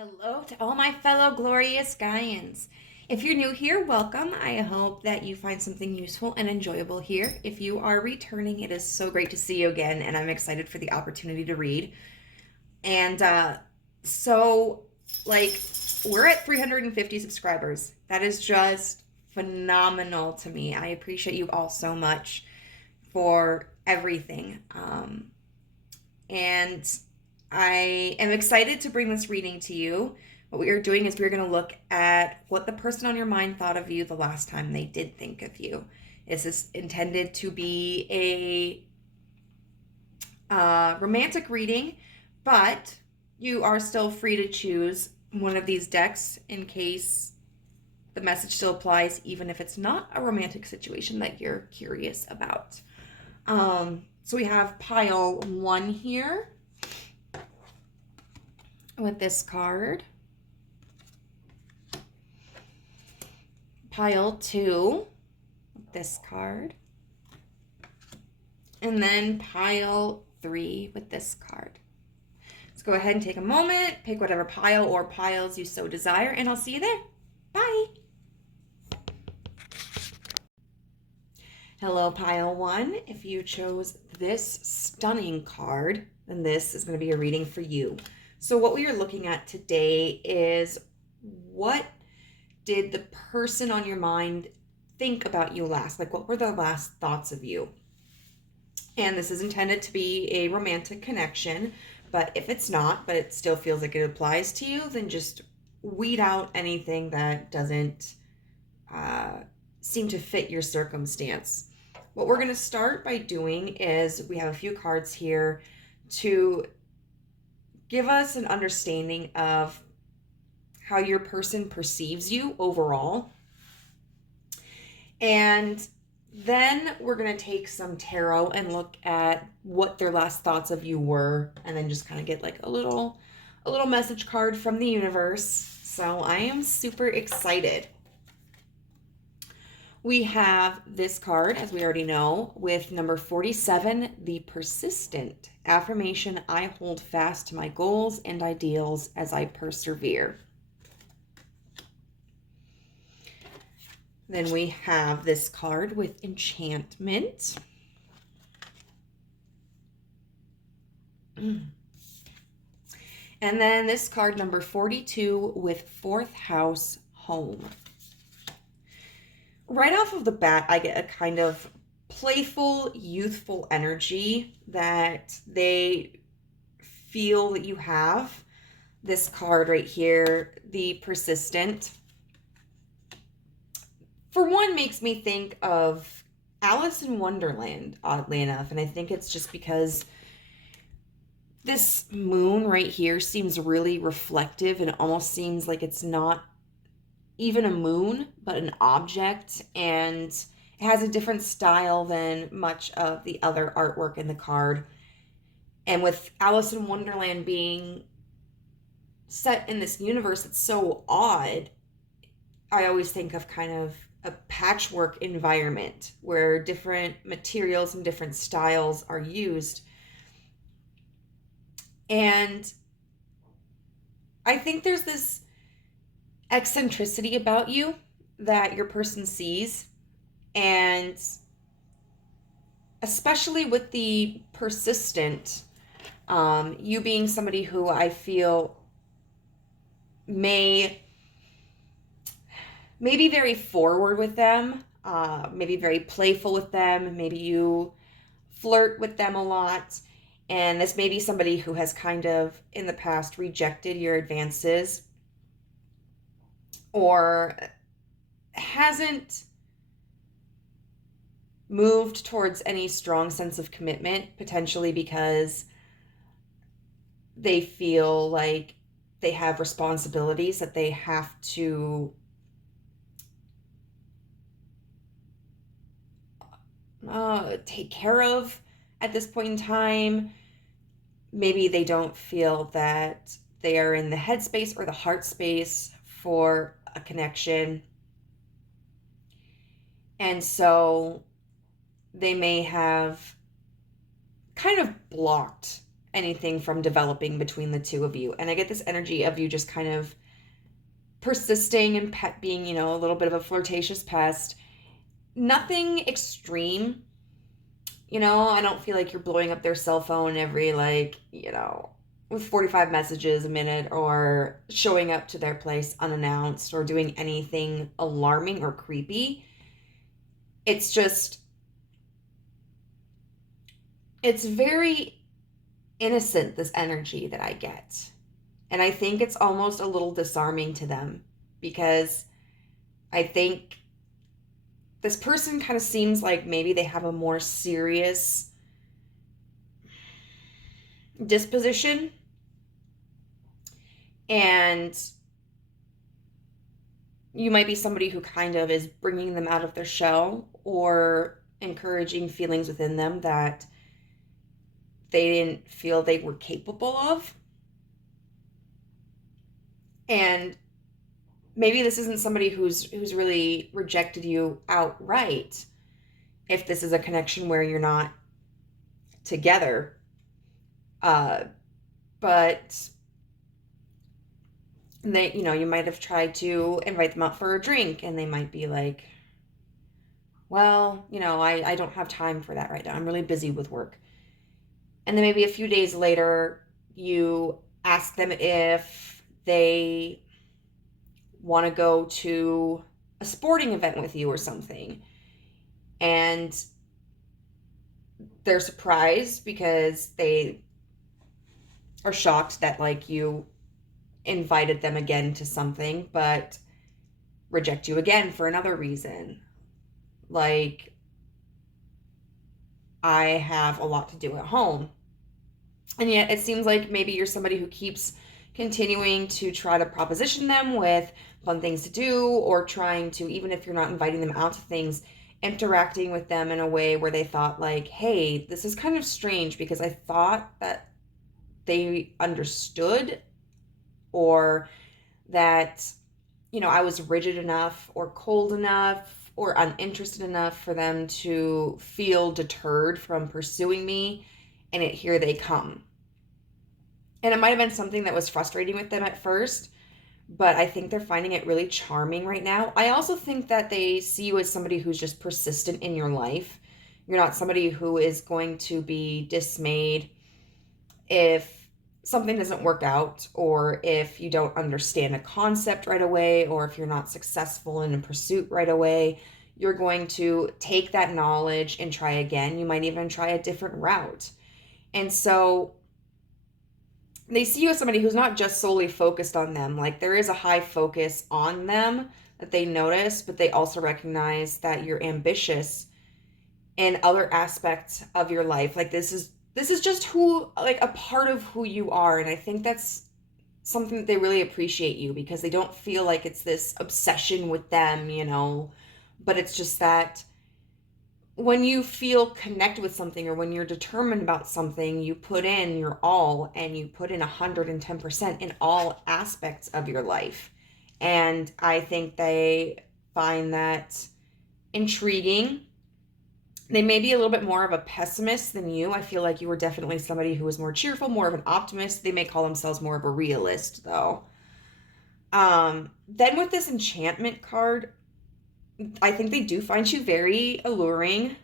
Hello to all my fellow glorious Gaians. If you're new here, welcome. I hope that you find something useful and enjoyable here. If you are returning, it is so great to see you again, and I'm excited for the opportunity to read. And so, like, we're at 350 subscribers. That is just phenomenal to me. I appreciate you all so much for everything. And I am excited to bring this reading to you. What we are doing is we're going to look at what the person on your mind thought of you the last time they did think of you. This is intended to be a romantic reading, but you are still free to choose one of these decks in case the message still applies, even if it's not a romantic situation that you're curious about. So we have pile 1 here with this card. Pile 2 with this card. And then pile 3 with this card. Let's go ahead and take a moment, pick whatever pile or piles you so desire, and I'll see you there. Bye. Hello, pile 1. If you chose this stunning card, then this is going to be a reading for you. So what we are looking at today is, what did the person on your mind think about you last? Like, what were their last thoughts of you? And this is intended to be a romantic connection, but if it's not, but it still feels like it applies to you, then just weed out anything that doesn't seem to fit your circumstance. What we're going to start by doing is, we have a few cards here to give us an understanding of how your person perceives you overall. And then we're going to take some tarot and look at what their last thoughts of you were, and then just kind of get like a little message card from the universe. So I am super excited. We have this card, as we already know, with number 47, the persistent affirmation: I hold fast to my goals and ideals as I persevere. Then we have this card with enchantment. And then this card, number 42, with 4th house, home. Right off of the bat, I get a kind of playful, youthful energy that they feel that you have. This card right here, the persistent, for one, makes me think of Alice in Wonderland, oddly enough. And I think it's just because this moon right here seems really reflective, and it almost seems like it's not even a moon, but an object, and it has a different style than much of the other artwork in the card. And with Alice in Wonderland being set in this universe that's so odd, I always think of kind of a patchwork environment where different materials and different styles are used. And I think there's this eccentricity about you that your person sees, and especially with the persistent, you being somebody who I feel may be very forward with them, maybe very playful with them, maybe you flirt with them a lot, and this may be somebody who has kind of in the past rejected your advances, or hasn't moved towards any strong sense of commitment, potentially because they feel like they have responsibilities that they have to take care of at this point in time. Maybe they don't feel that they are in the headspace or the heart space for a connection. And so they may have kind of blocked anything from developing between the two of you. And I get this energy of you just kind of persisting and being, you know, a little bit of a flirtatious pest. Nothing extreme. You know, I don't feel like you're blowing up their cell phone every, like, you know, with 45 messages a minute, or showing up to their place unannounced, or doing anything alarming or creepy. It's just, it's very innocent, this energy that I get. And I think it's almost a little disarming to them, because I think this person kind of seems like maybe they have a more serious disposition, and you might be somebody who kind of is bringing them out of their shell, or encouraging feelings within them that they didn't feel they were capable of. And maybe this isn't somebody who's really rejected you outright, if this is a connection where you're not together. But they, you know, you might have tried to invite them out for a drink, and they might be like, well, you know, I don't have time for that right now. I'm really busy with work. And then maybe a few days later, you ask them if they want to go to a sporting event with you or something. And they're surprised because they are shocked that, like, you invited them again to something, but reject you again for another reason. Like, I have a lot to do at home. And yet it seems like maybe you're somebody who keeps continuing to try to proposition them with fun things to do, or trying to, even if you're not inviting them out to things, interacting with them in a way where they thought like, hey, this is kind of strange because I thought that they understood, or that, you know, I was rigid enough or cold enough or uninterested enough for them to feel deterred from pursuing me, and here they come. And it might have been something that was frustrating with them at first, but I think they're finding it really charming right now. I also think that they see you as somebody who's just persistent in your life. You're not somebody who is going to be dismayed if something doesn't work out, or if you don't understand a concept right away, or if you're not successful in a pursuit right away. You're going to take that knowledge and try again. You might even try a different route. And so they see you as somebody who's not just solely focused on them. Like, there is a high focus on them that they notice, but they also recognize that you're ambitious in other aspects of your life. Like, this is just who, like, a part of who you are. And I think that's something that they really appreciate you, because they don't feel like it's this obsession with them, you know, but it's just that when you feel connected with something, or when you're determined about something, you put in your all, and you put in 110% in all aspects of your life. And I think they find that intriguing. They may be a little bit more of a pessimist than you. I feel like you were definitely somebody who was more cheerful, more of an optimist. They may call themselves more of a realist, though. Then with this enchantment card, I think they do find you very alluring.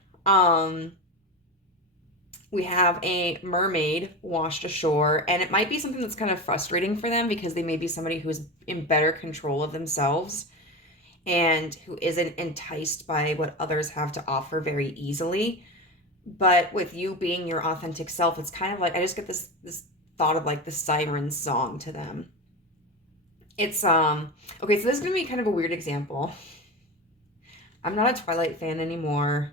We have a mermaid washed ashore, and it might be something that's kind of frustrating for them, because they may be somebody who is in better control of themselves, and who isn't enticed by what others have to offer very easily. But with you being your authentic self, it's kind of like, I just get this thought of like the siren song to them. It's okay, so this is gonna be kind of a weird example. I'm not a Twilight fan anymore,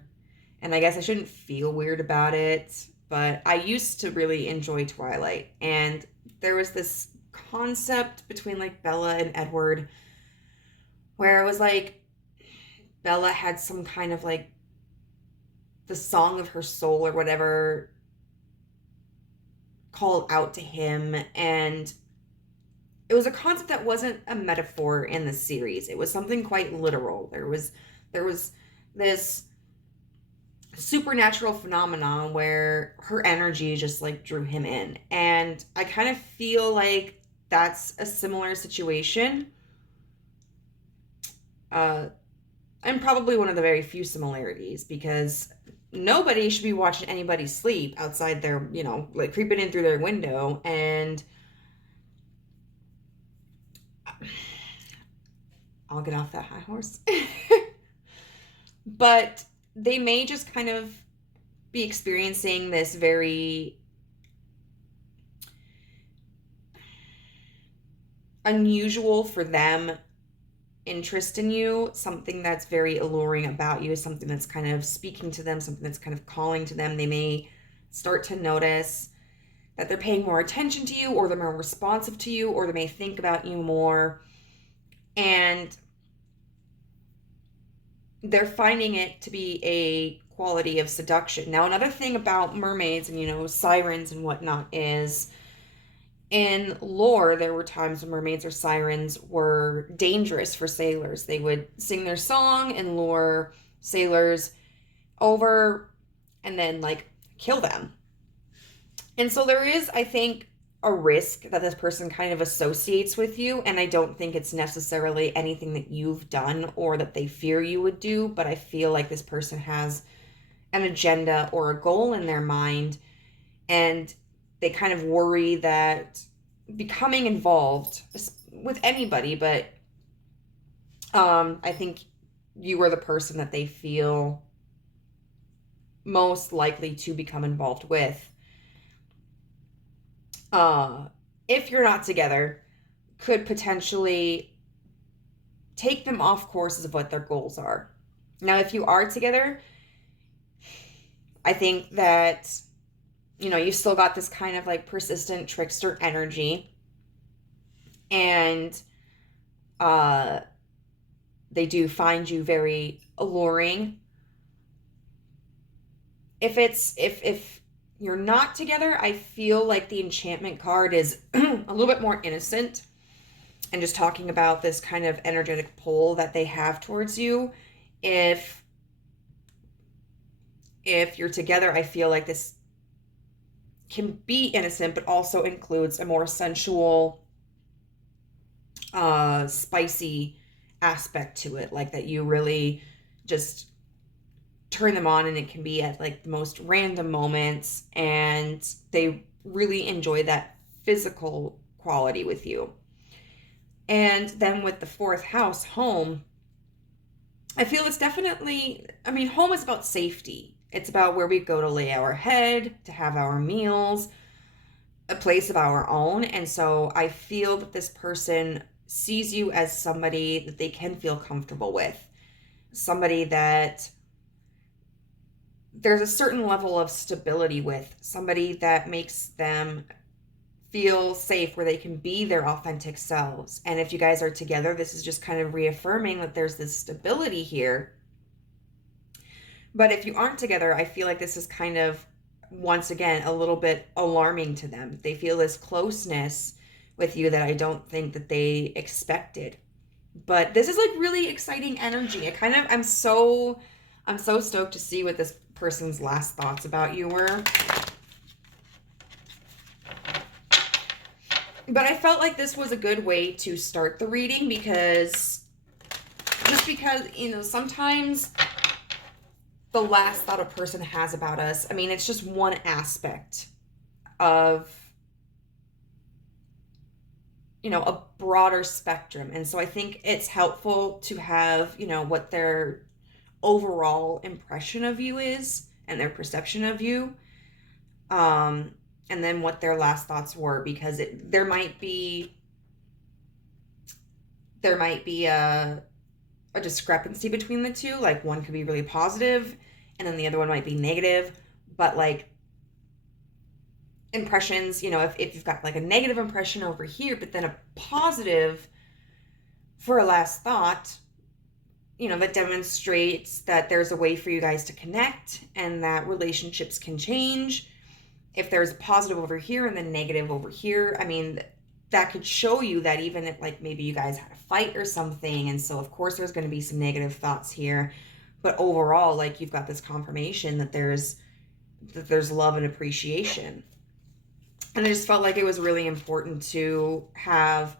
and I guess I shouldn't feel weird about it, but I used to really enjoy Twilight, and there was this concept between like Bella and Edward where it was like Bella had some kind of like the song of her soul or whatever called out to him, and it was a concept that wasn't a metaphor in the series. It was something quite literal. There was this supernatural phenomenon where her energy just like drew him in. And I kind of feel like that's a similar situation. And probably one of the very few similarities, because nobody should be watching anybody sleep outside their, like creeping in through their window. And I'll get off that high horse. But they may just kind of be experiencing this very unusual for them interest in you, something that's very alluring about you, something that's kind of speaking to them, something that's kind of calling to them. They may start to notice that they're paying more attention to you, or they're more responsive to you, or they may think about you more. And they're finding it to be a quality of seduction. Now, another thing about mermaids and, sirens and whatnot is, in lore, there were times when mermaids or sirens were dangerous for sailors. They would sing their song and lure sailors over and then, like, kill them. And so there is, I think, a risk that this person kind of associates with you. And I don't think it's necessarily anything that you've done or that they fear you would do. But I feel like this person has an agenda or a goal in their mind. And they kind of worry that becoming involved with anybody, but I think you are the person that they feel most likely to become involved with. If you're not together, could potentially take them off courses of what their goals are. Now, if you are together, I think that you've still got this kind of like persistent trickster energy, and they do find you very alluring. If you're not together, I feel like the enchantment card is a little bit more innocent and just talking about this kind of energetic pull that they have towards you. If you're together, I feel like this can be innocent, but also includes a more sensual, spicy aspect to it, like that you really just turn them on, and it can be at like the most random moments, and they really enjoy that physical quality with you. And then with the fourth house, home, I feel it's definitely, home is about safety. It's about where we go to lay our head, to have our meals, a place of our own. And so I feel that this person sees you as somebody that they can feel comfortable with, somebody that there's a certain level of stability with, somebody that makes them feel safe, where they can be their authentic selves. And if you guys are together, this is just kind of reaffirming that there's this stability here. But if you aren't together, I feel like this is kind of, once again, a little bit alarming to them. They feel this closeness with you that I don't think that they expected. But this is like really exciting energy. I'm so stoked to see what this person's last thoughts about you were. But I felt like this was a good way to start the reading, because sometimes the last thought a person has about us, it's just one aspect of, a broader spectrum. And so I think it's helpful to have, what their overall impression of you is and their perception of you. And then what their last thoughts were, because there might be a discrepancy between the two. Like, one could be really positive and then the other one might be negative. But like impressions, if you've got like a negative impression over here, but then a positive for a last thought, that demonstrates that there's a way for you guys to connect and that relationships can change. If there's a positive over here and then negative over here, that could show you that even if like maybe you guys had a fight or something, and so of course there's going to be some negative thoughts here, But overall, like, you've got this confirmation that there's love and appreciation. And I just felt like it was really important to have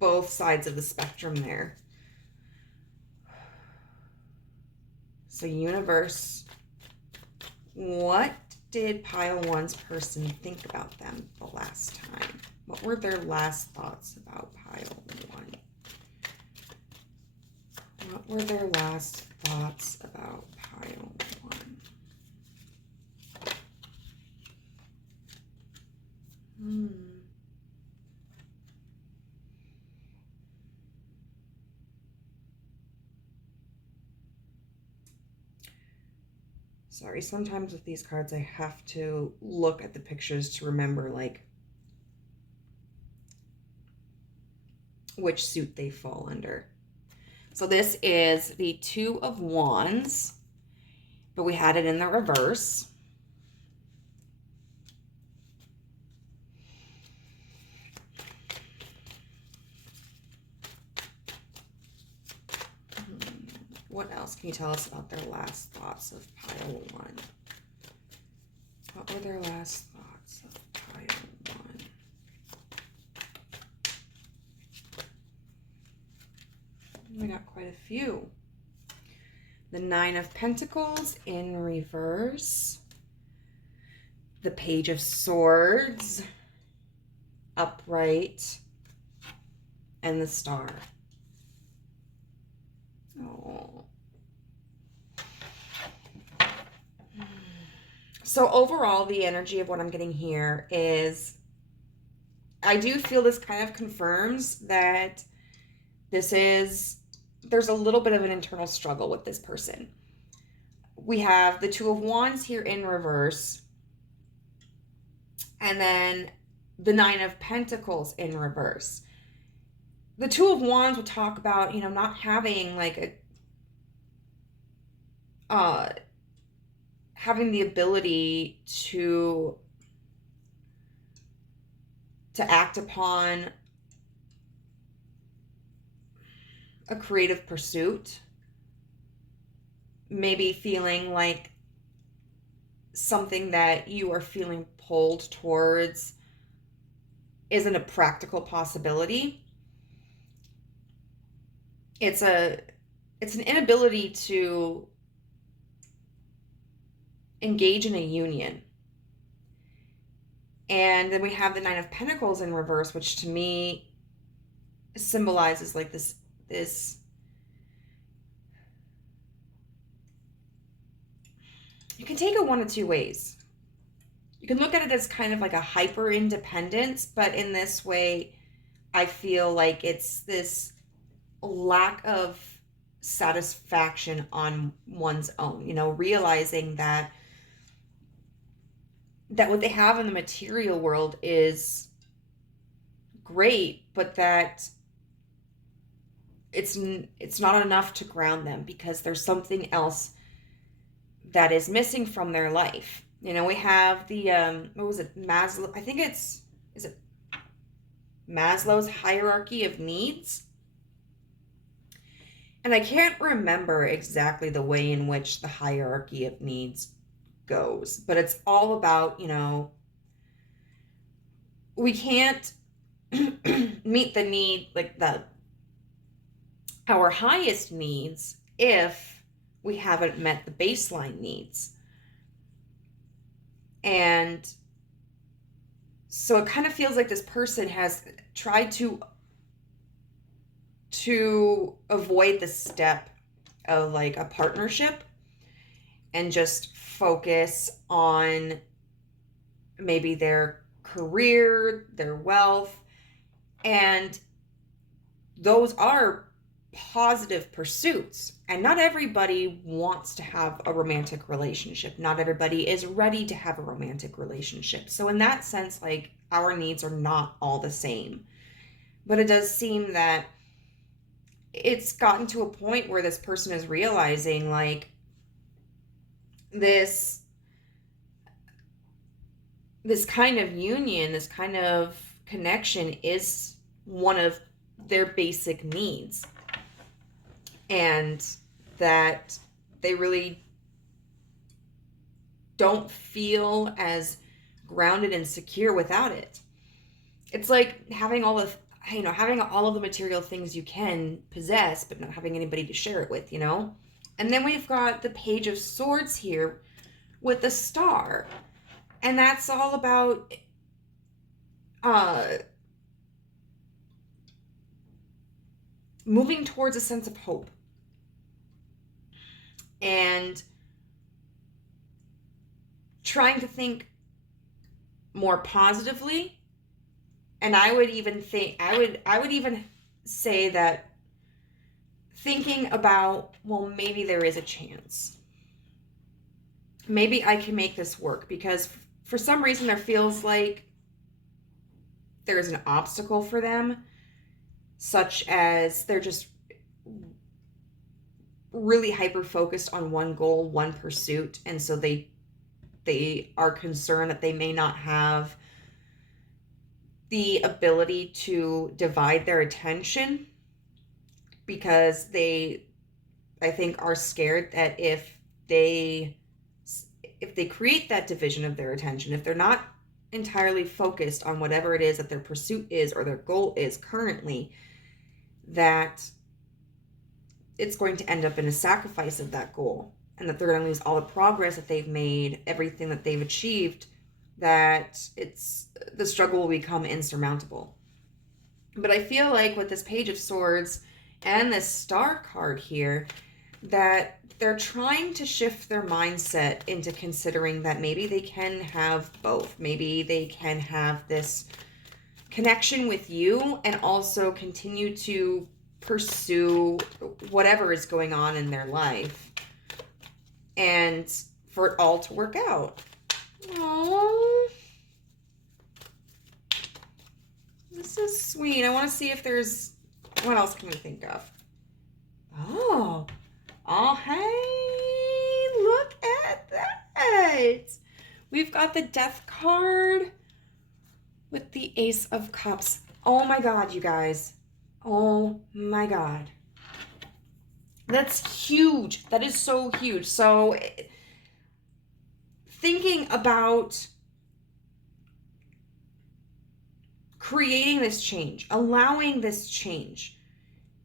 both sides of the spectrum there. So universe, what did pile one's person think about them the last time? What were their last thoughts about pile one? What were their last thoughts about pile one? Sorry, sometimes with these cards I have to look at the pictures to remember, like, which suit they fall under. So this is the Two of Wands, but we had it in the reverse. What else can you tell us about their last thoughts of pile one? What were their last thoughts of pile one? We got quite a few. The Nine of Pentacles in reverse. The Page of Swords upright. And the Star. Oh. So overall, the energy of what I'm getting here is, I do feel this kind of confirms that there's a little bit of an internal struggle with this person. We have the Two of Wands here in reverse, and then the Nine of Pentacles in reverse. The Two of Wands would talk about, not having like having the ability to act upon a creative pursuit. Maybe feeling like something that you are feeling pulled towards isn't a practical possibility. It's an inability to engage in a union. And then we have the Nine of Pentacles in reverse, which to me symbolizes like this you can take it one of two ways. You can look at it as kind of like a hyper independence, but in this way, I feel like it's this lack of satisfaction on one's own, realizing that what they have in the material world is great, but that it's not enough to ground them because there's something else that is missing from their life. We have the what was it, Maslow? I think is it Maslow's hierarchy of needs? And I can't remember exactly the way in which the hierarchy of needs goes, but it's all about, we can't meet the need, like our highest needs, if we haven't met the baseline needs. And so it kind of feels like this person has tried to avoid the step of like a partnership and just focus on maybe their career, their wealth. And those are positive pursuits. And not everybody wants to have a romantic relationship. Not everybody is ready to have a romantic relationship. So in that sense, like, our needs are not all the same. But it does seem that it's gotten to a point where this person is realizing, like, this kind of union, this kind of connection is one of their basic needs. And that they really don't feel as grounded and secure without it. It's like having all of the material things you can possess, but not having anybody to share it with, And then we've got the Page of Swords here with the Star. And that's all about moving towards a sense of hope. And trying to think more positively. And I would even say that thinking about, well, maybe there is a chance. Maybe I can make this work, because for some reason there feels like there's an obstacle for them, such as they're just really hyper focused on one goal, one pursuit, and so they are concerned that they may not have the ability to divide their attention, because I think, are scared that if they create that division of their attention, if they're not entirely focused on whatever it is that their pursuit is or their goal is currently, that it's going to end up in a sacrifice of that goal, and that they're going to lose all the progress that they've made, everything that they've achieved, that the struggle will become insurmountable. But I feel like with this Page of Swords and this Star card here, that they're trying to shift their mindset into considering that maybe they can have both. Maybe they can have this connection with you and also continue to pursue whatever is going on in their life, and for it all to work out. Oh, this is sweet. I want to see if there's, what else can we think of? Oh, hey, look at that. We've got the Death card with the Ace of Cups. Oh my God, you guys. Oh my God. That's huge. That is so huge. So thinking about creating this change, allowing this change,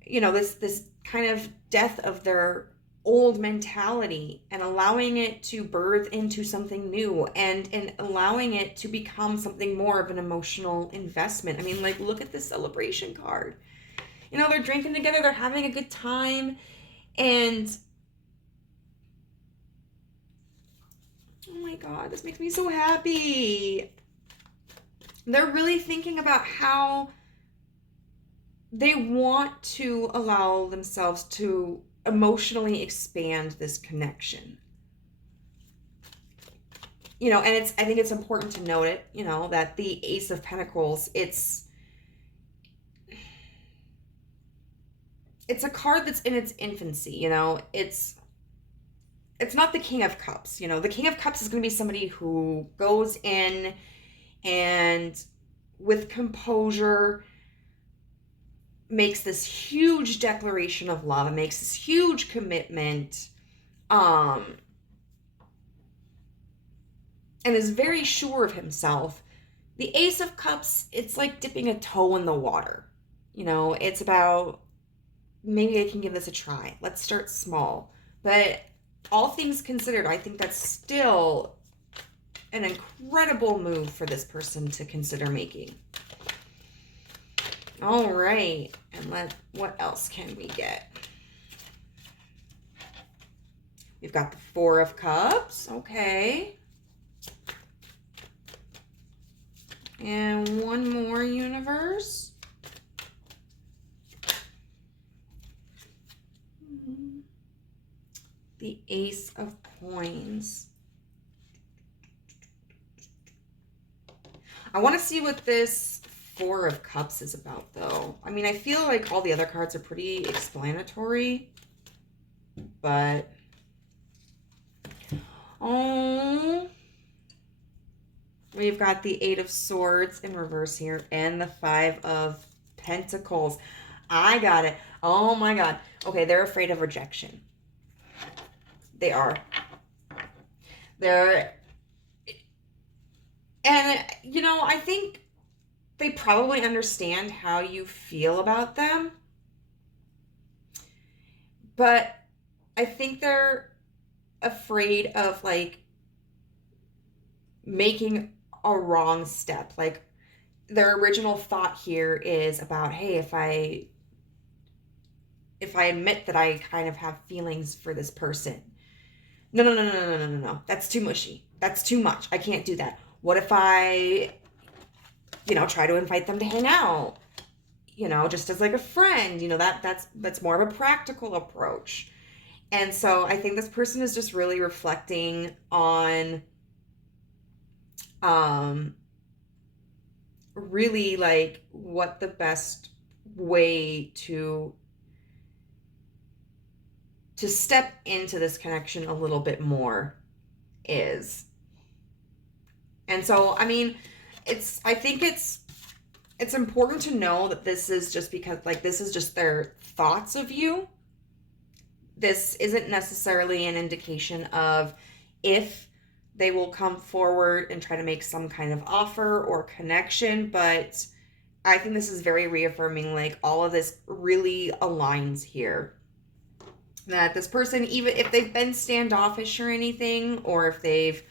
this kind of death of their old mentality, and allowing it to birth into something new, and allowing it to become something more of an emotional investment. I mean, like, look at this Celebration card. They're drinking together, they're having a good time, and oh my God, this makes me so happy. They're really thinking about how they want to allow themselves to emotionally expand this connection. And I think it's important to note it, that the Ace of Pentacles, it's a card that's in its infancy, it's not the King of Cups. The King of Cups is going to be somebody who goes in and with composure makes this huge declaration of love and makes this huge commitment, and is very sure of himself. The Ace of Cups, it's like dipping a toe in the water. It's about, maybe I can give this a try. Let's start small. But all things considered, I think that's still an incredible move for this person to consider making. All right, and what else can we get? We've got the Four of Cups, okay. And one more, universe. The Ace of Coins. I want to see what this Four of Cups is about, though. I mean, I feel like all the other cards are pretty explanatory, but oh, we've got the Eight of Swords in reverse here and the Five of Pentacles. I got it. Oh my God. Okay, they're afraid of rejection. They are. They're, and you know, I think they probably understand how you feel about them, but I think they're afraid of like making a wrong step. Like their original thought here is about, hey, if I admit that I kind of have feelings for this person, no, that's too mushy, that's too much, I can't do that. What if I, you know, try to invite them to hang out, you know, just as like a friend, you know, that's more of a practical approach. And so I think this person is just really reflecting on really like what the best way to step into this connection a little bit more is. And so, I mean, I think it's important to know that this is just because, like, this is just their thoughts of you. This isn't necessarily an indication of if they will come forward and try to make some kind of offer or connection, but I think this is very reaffirming, like, all of this really aligns here. That this person, even if they've been standoffish or anything, or if they've,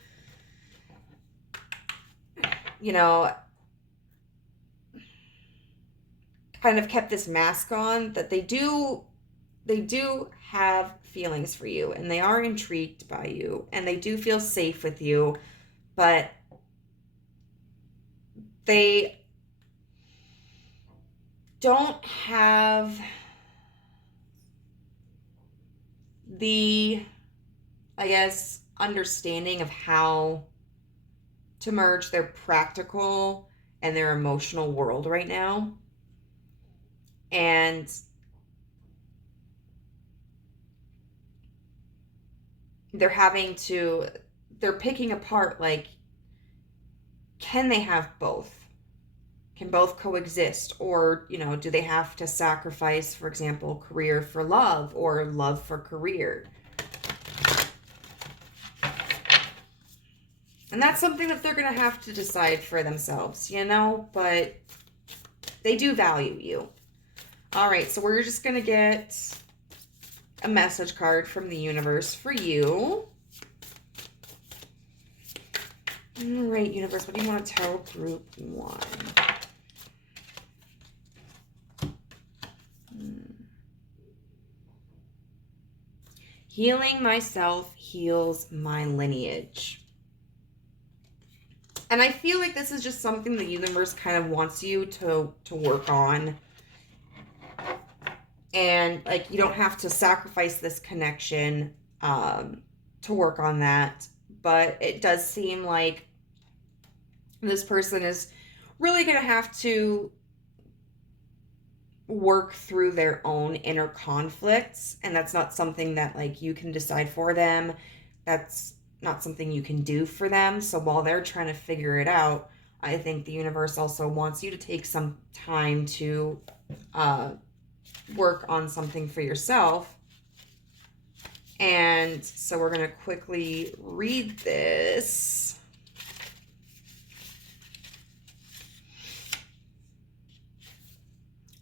you know, kind of kept this mask on, that they do have feelings for you, and they are intrigued by you, and they do feel safe with you, but they don't have the, I guess, understanding of how to merge their practical and their emotional world right now. And they're picking apart, like, can they have both? Can both coexist? Or, you know, do they have to sacrifice, for example, career for love, or love for career? And that's something that they're going to have to decide for themselves, you know, but they do value you. All right, so we're just going to get a message card from the universe for you. All right, universe, what do you want to tell group 1? Healing myself heals my lineage. And I feel like this is just something the universe kind of wants you to work on. And, like, you don't have to sacrifice this connection to work on that. But it does seem like this person is really going to have to work through their own inner conflicts. And that's not something that, like, you can decide for them. That's not something you can do for them. So while they're trying to figure it out, I think the universe also wants you to take some time to work on something for yourself. And so we're going to quickly read this.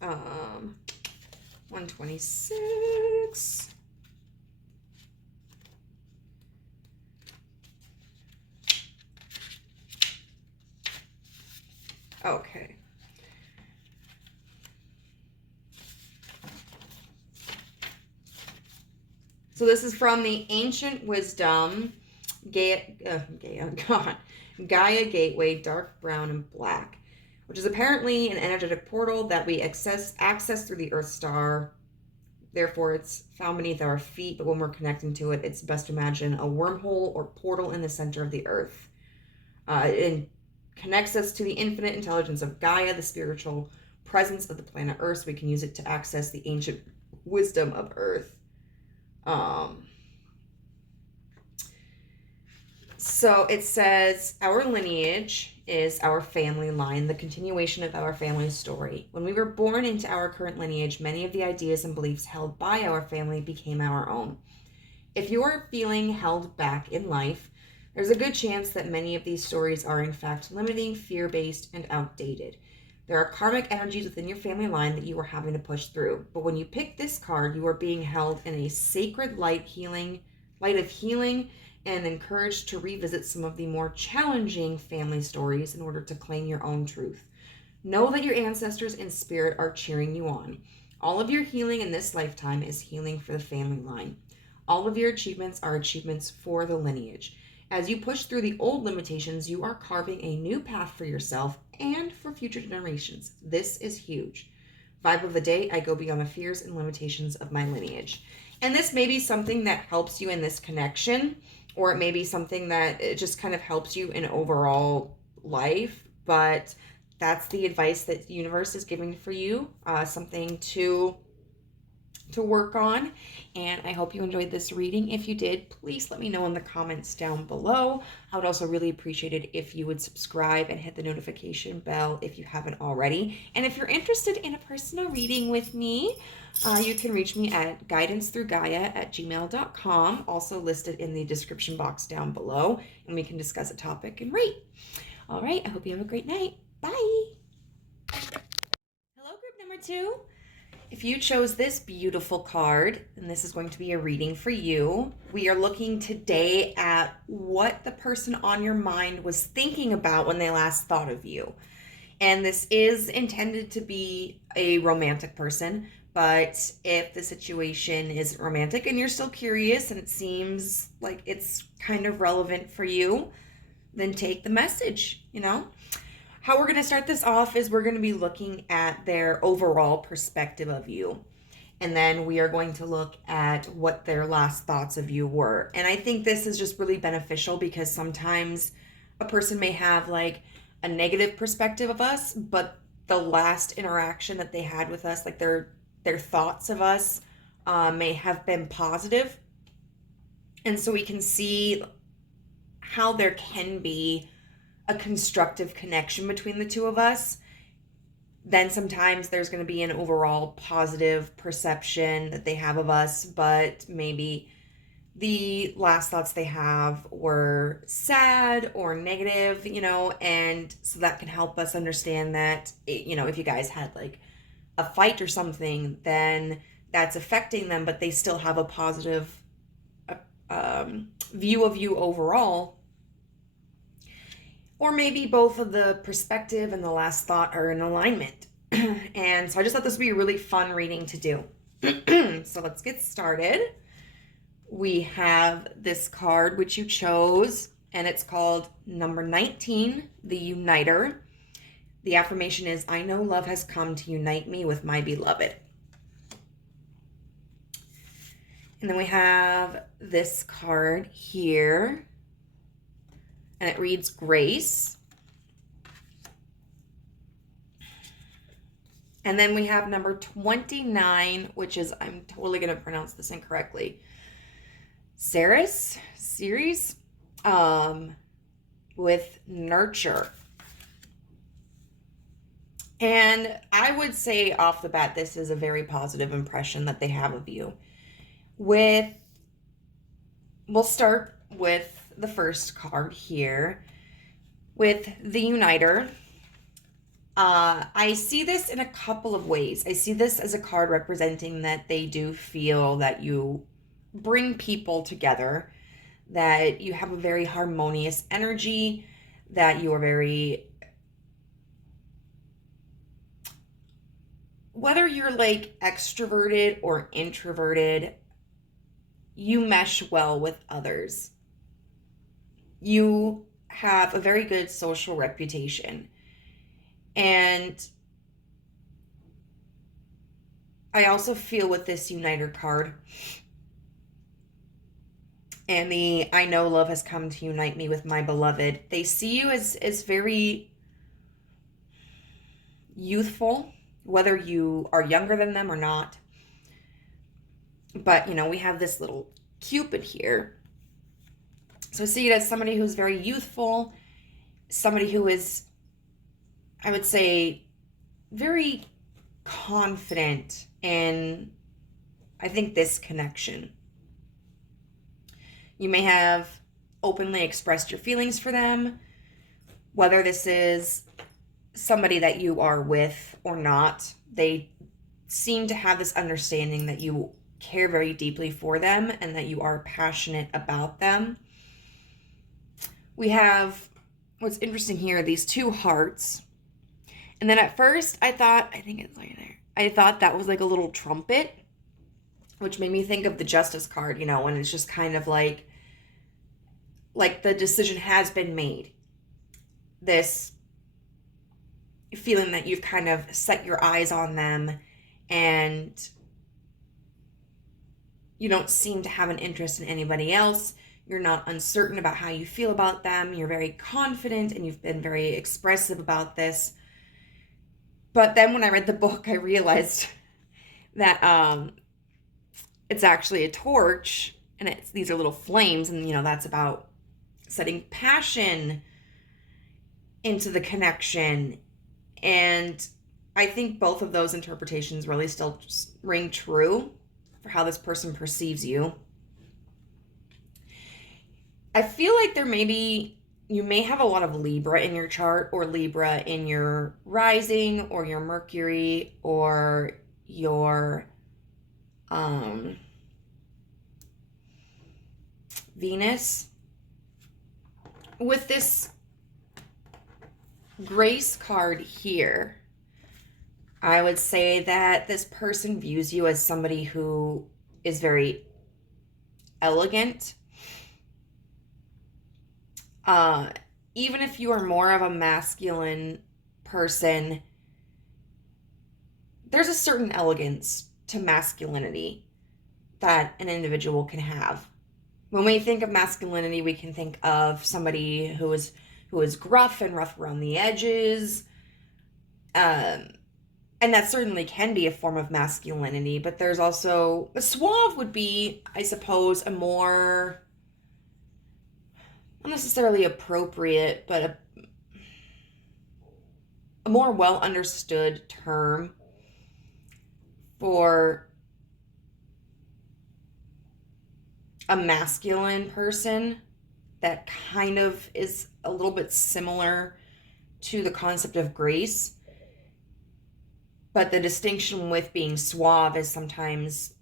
Um, 126. Okay. So this is from the Ancient Wisdom, Gaia Gateway, dark brown and black, which is apparently an energetic portal that we access through the Earth star. Therefore, it's found beneath our feet, but when we're connecting to it, it's best to imagine a wormhole or portal in the center of the Earth. It connects us to the infinite intelligence of Gaia, the spiritual presence of the planet Earth, so we can use it to access the ancient wisdom of Earth. So it says, our lineage is our family line, the continuation of our family story. When we were born into our current lineage, many of the ideas and beliefs held by our family became our own. If you are feeling held back in life, there's a good chance that many of these stories are in fact limiting, fear-based, and outdated. There are karmic energies within your family line that you are having to push through. But when you pick this card, you are being held in a sacred light of healing, and encouraged to revisit some of the more challenging family stories in order to claim your own truth. Know that your ancestors in spirit are cheering you on. All of your healing in this lifetime is healing for the family line. All of your achievements are achievements for the lineage. As you push through the old limitations, you are carving a new path for yourself and for future generations. This is huge. Vibe of the day, I go beyond the fears and limitations of my lineage. And this may be something that helps you in this connection, or it may be something that it just kind of helps you in overall life, but that's the advice that the universe is giving for you, something to work on. And I hope you enjoyed this reading. If you did, please let me know in the comments down below. I would also really appreciate it if you would subscribe and hit the notification bell if you haven't already. And if you're interested in a personal reading with me, you can reach me at guidancethroughgaia@gmail.com, also listed in the description box down below, and we can discuss a topic and rate. All right, I hope you have a great night. Bye. Hello, group number 2. If you chose this beautiful card, and this is going to be a reading for you, we are looking today at what the person on your mind was thinking about when they last thought of you. And this is intended to be a romantic person, but if the situation isn't romantic and you're still curious and it seems like it's kind of relevant for you, then take the message, How we're going to start this off is we're going to be looking at their overall perspective of you. And then we are going to look at what their last thoughts of you were. And I think this is just really beneficial because sometimes a person may have like a negative perspective of us, but the last interaction that they had with us, like their thoughts of us, may have been positive. And so we can see how there can be a constructive connection between the two of us. Then sometimes there's going to be an overall positive perception that they have of us, but maybe the last thoughts they have were sad or negative, and so that can help us understand that, if you guys had like a fight or something, then that's affecting them, but they still have a positive view of you overall. Or maybe both of the perspective and the last thought are in alignment. And so I just thought this would be a really fun reading to do. So let's get started. We have this card, which you chose, and it's called number 19, the Uniter. The affirmation is, I know love has come to unite me with my beloved. And then we have this card here, and it reads Grace. And then we have number 29, which is, I'm totally going to pronounce this incorrectly, Ceres, with Nurture. And I would say off the bat, this is a very positive impression that they have of you. We'll start with the first card here with the Uniter. I see this in a couple of ways. I see this as a card representing that they do feel that you bring people together, that you have a very harmonious energy, that you are very, whether you're like extroverted or introverted, you mesh well with others. You have a very good social reputation. And I also feel with this Uniter card and the I know love has come to unite me with my beloved, they see you as very youthful, whether you are younger than them or not. But, we have this little Cupid here. So see it as somebody who's very youthful, somebody who is, I would say, very confident in, I think, this connection. You may have openly expressed your feelings for them, whether this is somebody that you are with or not. They seem to have this understanding that you care very deeply for them and that you are passionate about them. We have, what's interesting here, these two hearts. And then at first I thought that was like a little trumpet, which made me think of the Justice card, when it's just kind of like the decision has been made. This feeling that you've kind of set your eyes on them and you don't seem to have an interest in anybody else. You're not uncertain about how you feel about them. You're very confident and you've been very expressive about this. But then when I read the book, I realized that it's actually a torch and these are little flames, and that's about setting passion into the connection. And I think both of those interpretations really still ring true for how this person perceives you. I feel like you may have a lot of Libra in your chart, or Libra in your rising, or your Mercury, or your Venus. With this Grace card here, I would say that this person views you as somebody who is very elegant. Even if you are more of a masculine person, there's a certain elegance to masculinity that an individual can have. When we think of masculinity, we can think of somebody who is gruff and rough around the edges. And that certainly can be a form of masculinity, but there's also, a suave would be, I suppose, a more, not necessarily appropriate, but a more well understood term for a masculine person that kind of is a little bit similar to the concept of grace. But the distinction with being suave is sometimes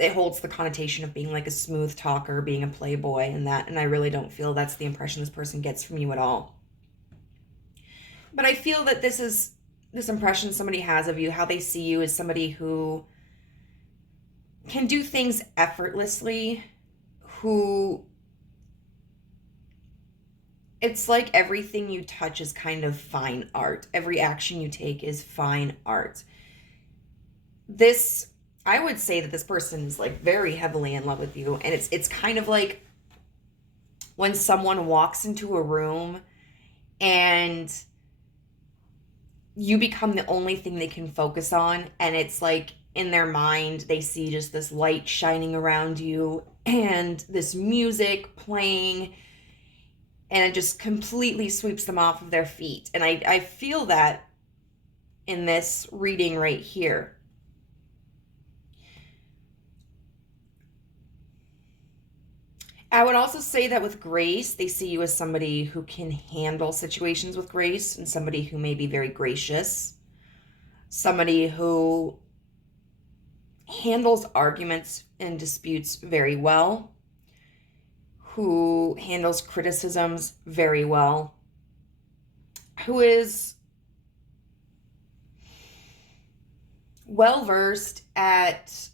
it holds the connotation of being like a smooth talker, being a playboy, and I really don't feel that's the impression this person gets from you at all. But I feel that this impression somebody has of you, how they see you, as somebody who can do things effortlessly, who it's like everything you touch is kind of fine art. Every action you take is fine art. I would say that this person is like very heavily in love with you. And it's kind of like when someone walks into a room and you become the only thing they can focus on. And it's like in their mind, they see just this light shining around you and this music playing, and it just completely sweeps them off of their feet. And I feel that in this reading right here. I would also say that with grace, they see you as somebody who can handle situations with grace, and somebody who may be very gracious, somebody who handles arguments and disputes very well, who handles criticisms very well, who is well-versed at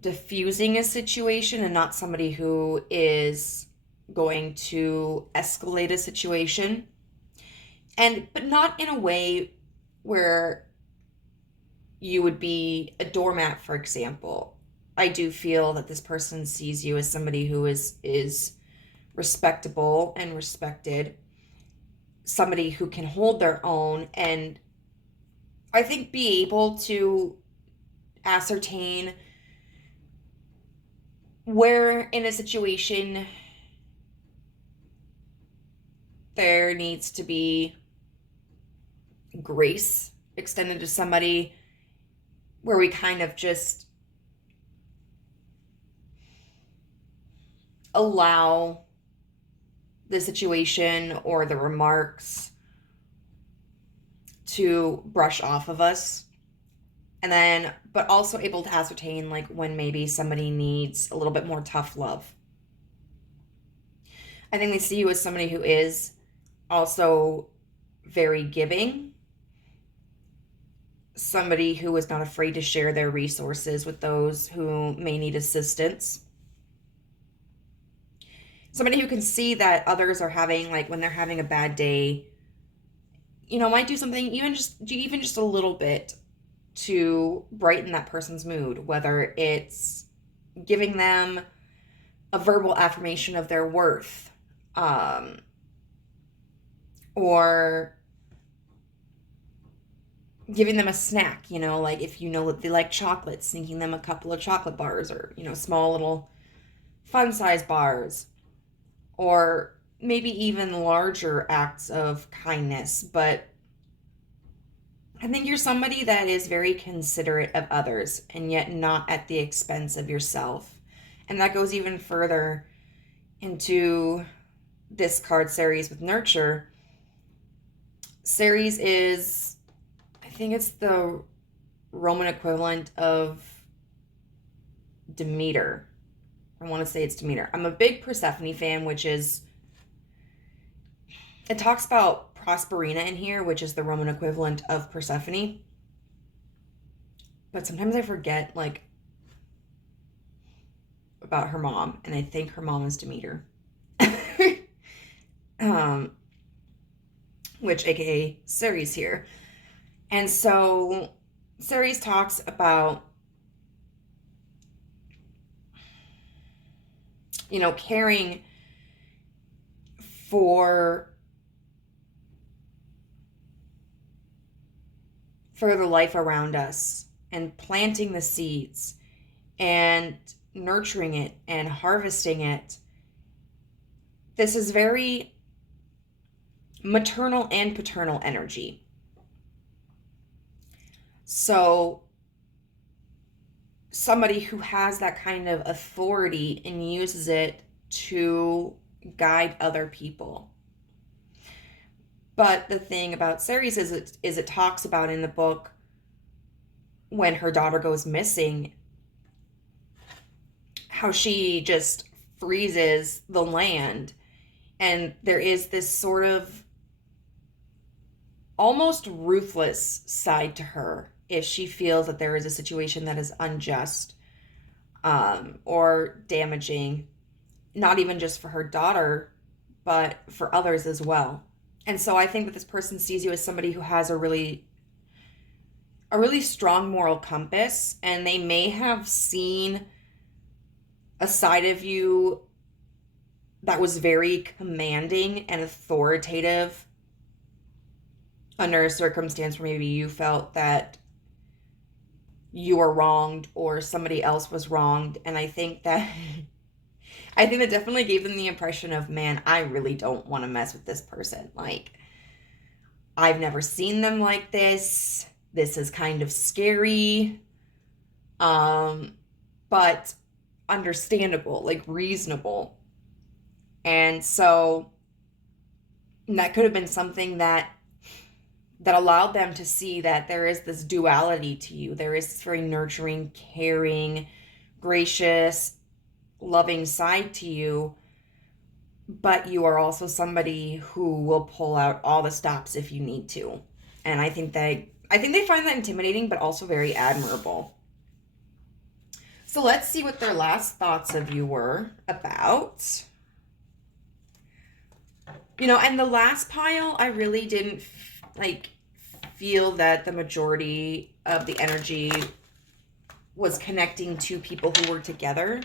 diffusing a situation, and not somebody who is going to escalate a situation, but not in a way where you would be a doormat, for example. I do feel that this person sees you as somebody who is respectable and respected, somebody who can hold their own, and I think be able to ascertain where in a situation there needs to be grace extended to somebody, where we kind of just allow the situation or the remarks to brush off of us. And then, but also able to ascertain like when maybe somebody needs a little bit more tough love. I think they see you as somebody who is also very giving. Somebody who is not afraid to share their resources with those who may need assistance. Somebody who can see that others are having, like when they're having a bad day, you know, might do something even just a little bit to brighten that person's mood, whether it's giving them a verbal affirmation of their worth, or giving them a snack, you know, like if you know that they like chocolate, sneaking them a couple of chocolate bars, or, you know, small little fun size bars, or maybe even larger acts of kindness. But I think you're somebody that is very considerate of others and yet not at the expense of yourself. And that goes even further into this card, Ceres, with nurture. Ceres is, I think it's the Roman equivalent of Demeter. I want to say it's Demeter. I'm a big Persephone fan, which is, it talks about Prosperina in here, which is the Roman equivalent of Persephone. But sometimes I forget, like, about her mom, and I think her mom is Demeter. Which, aka Ceres here. And so Ceres talks about, you know, caring for the life around us and planting the seeds and nurturing it and harvesting it. This is very maternal and paternal energy. So somebody who has that kind of authority and uses it to guide other people. But the thing about Ceres is it talks about in the book when her daughter goes missing, how she just freezes the land. And there is this sort of almost ruthless side to her if she feels that there is a situation that is unjust, or damaging, not even just for her daughter, but for others as well. And so I think that this person sees you as somebody who has a really strong moral compass, and they may have seen a side of you that was very commanding and authoritative under a circumstance where maybe you felt that you were wronged or somebody else was wronged. And I think that definitely gave them the impression of, man, I really don't want to mess with this person. Like, I've never seen them like this. This is kind of scary. But understandable, like reasonable. And so that could have been something that allowed them to see that there is this duality to you. There is this very nurturing, caring, gracious, loving side to you, but you are also somebody who will pull out all the stops if you need to. And I think they find that intimidating, but also very admirable. So let's see what their last thoughts of you were about. You know, and the last pile, I really didn't feel that the majority of the energy was connecting to people who were together.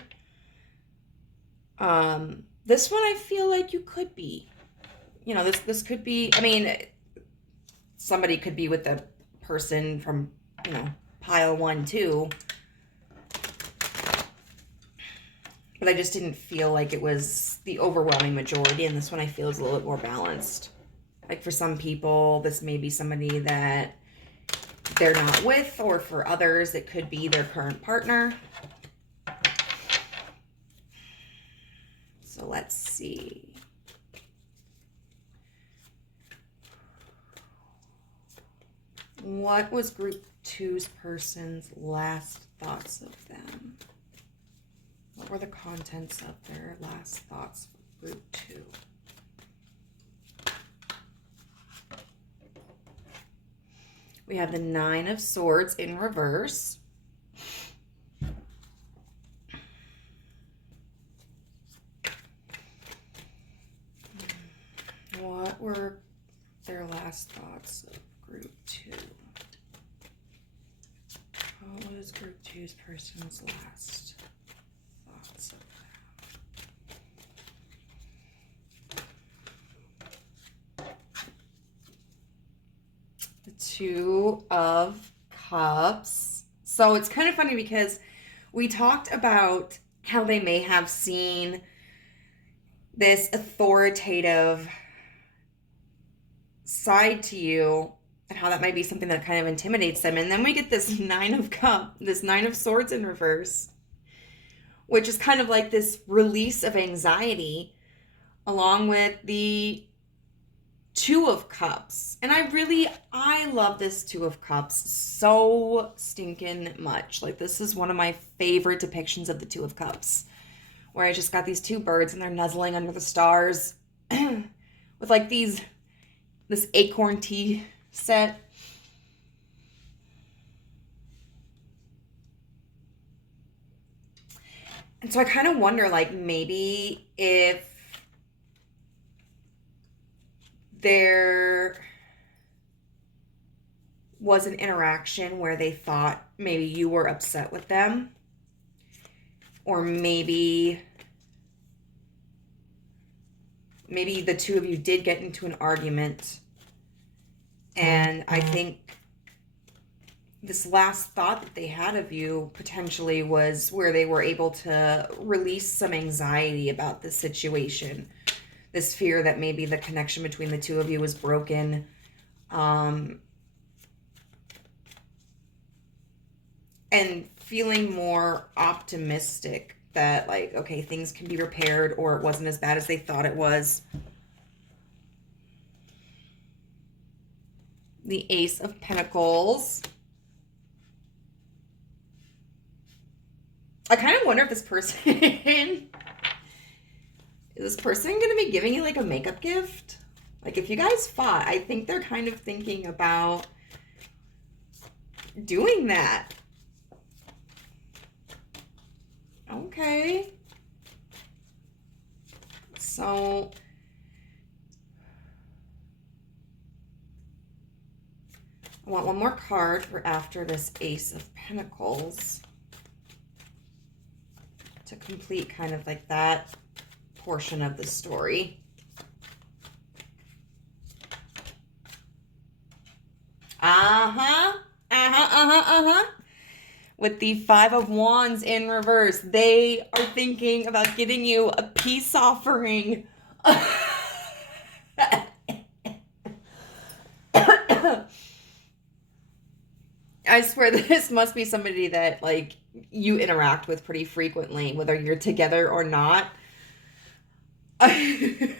This one I feel like you could be. You know, this could be, I mean, somebody could be with the person from, you know, pile 1 too. But I just didn't feel like it was the overwhelming majority, and this one I feel is a little bit more balanced. Like for some people, this may be somebody that they're not with, or for others, it could be their current partner. So let's see. What was group two's person's last thoughts of them? What were the contents of their last thoughts for group two? We have the Nine of Swords in reverse. What were their last thoughts of group two? What was group two's person's last thoughts of them? The Two of Cups. So it's kind of funny because we talked about how they may have seen this authoritative side to you and how that might be something that kind of intimidates them. And then we get this Nine of Swords in reverse, which is kind of like this release of anxiety along with the Two of Cups. And I love this Two of Cups so stinking much. Like, this is one of my favorite depictions of the Two of Cups, where I just got these two birds and they're nuzzling under the stars with like this acorn tea set. And so I kind of wonder, like, maybe if there was an interaction where they thought maybe you were upset with them, or maybe the two of you did get into an argument. And I think this last thought that they had of you potentially was where they were able to release some anxiety about the situation. This fear that maybe the connection between the two of you was broken. And feeling more optimistic that, like, okay, things can be repaired, or it wasn't as bad as they thought it was. The Ace of Pentacles. I kind of wonder if this person is this person going to be giving you like a makeup gift? Like, if you guys fought, I think they're kind of thinking about doing that. Okay. So I want one more card for after this Ace of Pentacles to complete kind of like that portion of the story. With the Five of Wands in reverse, they are thinking about getting you a peace offering. I swear this must be somebody that, like, you interact with pretty frequently, whether you're together or not. I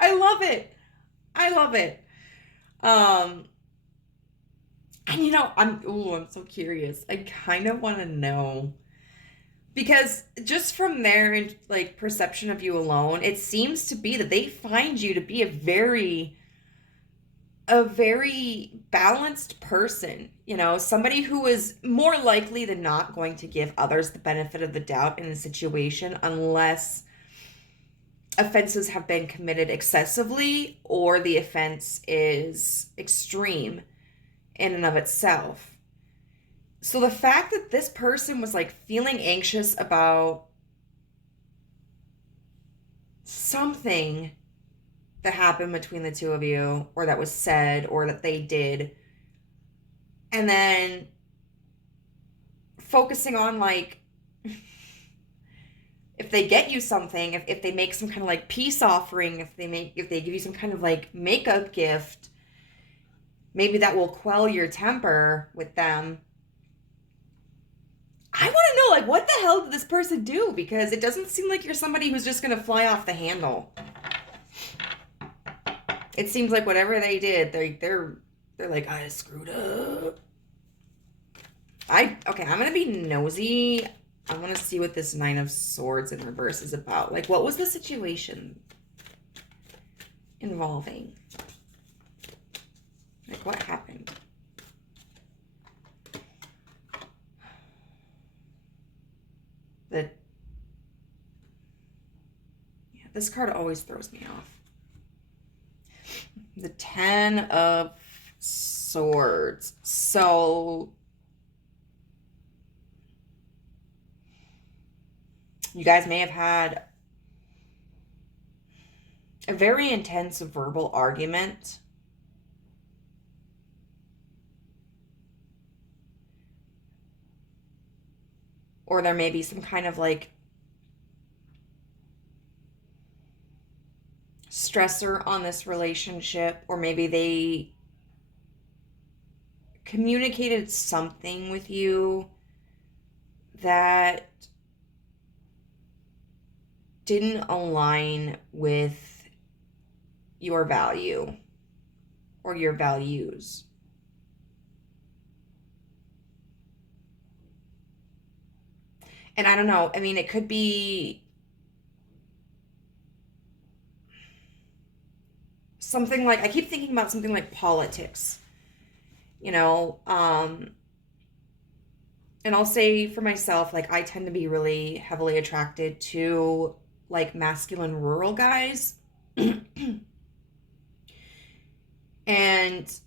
love it. I love it. And you know, I'm so curious. I kind of want to know, because just from their like perception of you alone, it seems to be that they find you to be a very balanced person, you know, somebody who is more likely than not going to give others the benefit of the doubt in a situation unless offenses have been committed excessively or the offense is extreme in and of itself. So the fact that this person was like feeling anxious about something that happened between the two of you, or that was said, or that they did, and then focusing on, like, if they get you something, if they make some kind of like peace offering, if they give you some kind of like makeup gift, maybe that will quell your temper with them. I want to know, like, what the hell did this person do? Because it doesn't seem like you're somebody who's just going to fly off the handle. It seems like whatever they did, they're like, I screwed up. Okay, I'm going to be nosy. I want to see what this Nine of Swords in reverse is about. Like, what was the situation involving? Like, what happened? This card always throws me off. The Ten of Swords. So you guys may have had a very intense verbal argument. Or there may be some kind of like stressor on this relationship, or maybe they communicated something with you that didn't align with your value or your values. And I don't know, I mean, it could be something like, I keep thinking about something like politics, you know, and I'll say for myself, like, I tend to be really heavily attracted to like masculine rural guys. And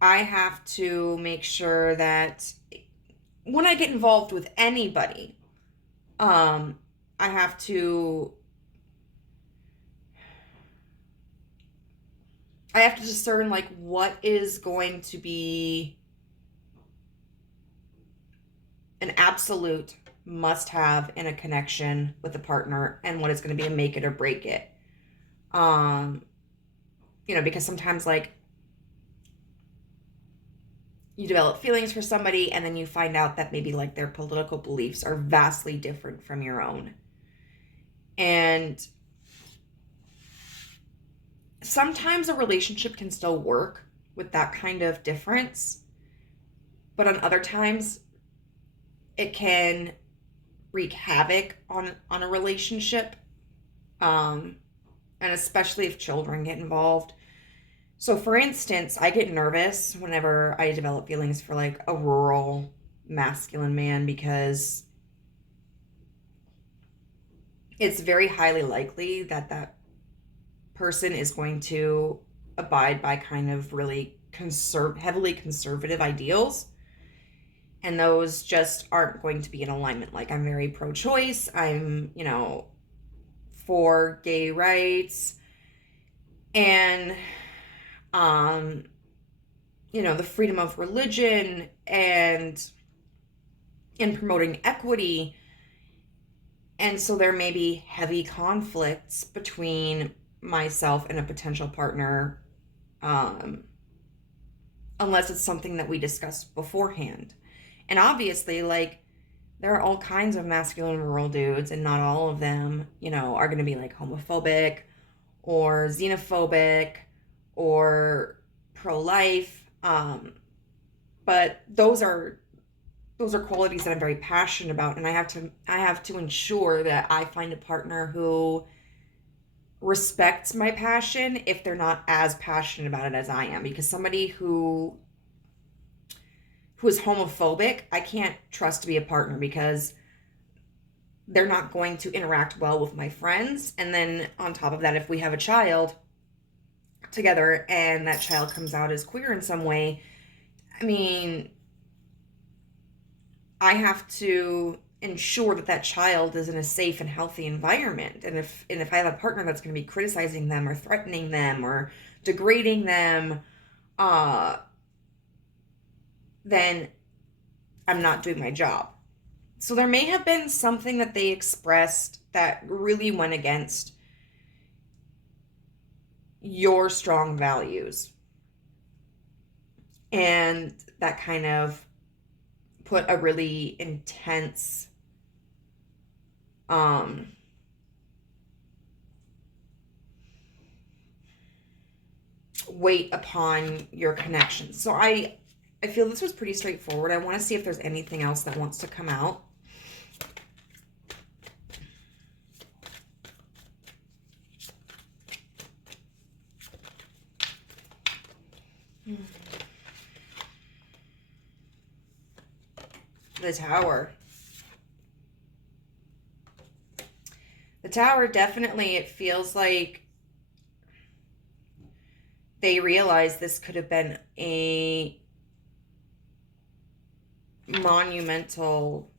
I have to make sure that when I get involved with anybody, I have to discern like what is going to be an absolute must have in a connection with a partner and what is going to be a make it or break it. You know, because sometimes like you develop feelings for somebody and then you find out that maybe like their political beliefs are vastly different from your own. And sometimes a relationship can still work with that kind of difference, but on other times it can wreak havoc on a relationship, and especially if children get involved. So for instance, I get nervous whenever I develop feelings for like a rural masculine man, because it's very highly likely that that person is going to abide by kind of really heavily conservative ideals. And those just aren't going to be in alignment. Like, I'm very pro-choice. I'm, you know, for gay rights and, you know, the freedom of religion and in promoting equity. And so there may be heavy conflicts between myself and a potential partner, unless it's something that we discussed beforehand. And obviously, like, there are all kinds of masculine rural dudes, and not all of them, you know, are going to be like homophobic or xenophobic or pro-life. But those are qualities that I'm very passionate about, and I have to ensure that I find a partner who respects my passion if they're not as passionate about it as I am. Because somebody who is homophobic, I can't trust to be a partner, because they're not going to interact well with my friends. And then on top of that, if we have a child together and that child comes out as queer in some way, I mean, I have to ensure that that child is in a safe and healthy environment. And if I have a partner that's going to be criticizing them or threatening them or degrading them, then I'm not doing my job. So there may have been something that they expressed that really went against your strong values. And that kind of put a really intense weight upon your connections. So I feel this was pretty straightforward. I want to see if there's anything else that wants to come out. The Tower. The Tower, definitely, it feels like they realized this could have been a monumental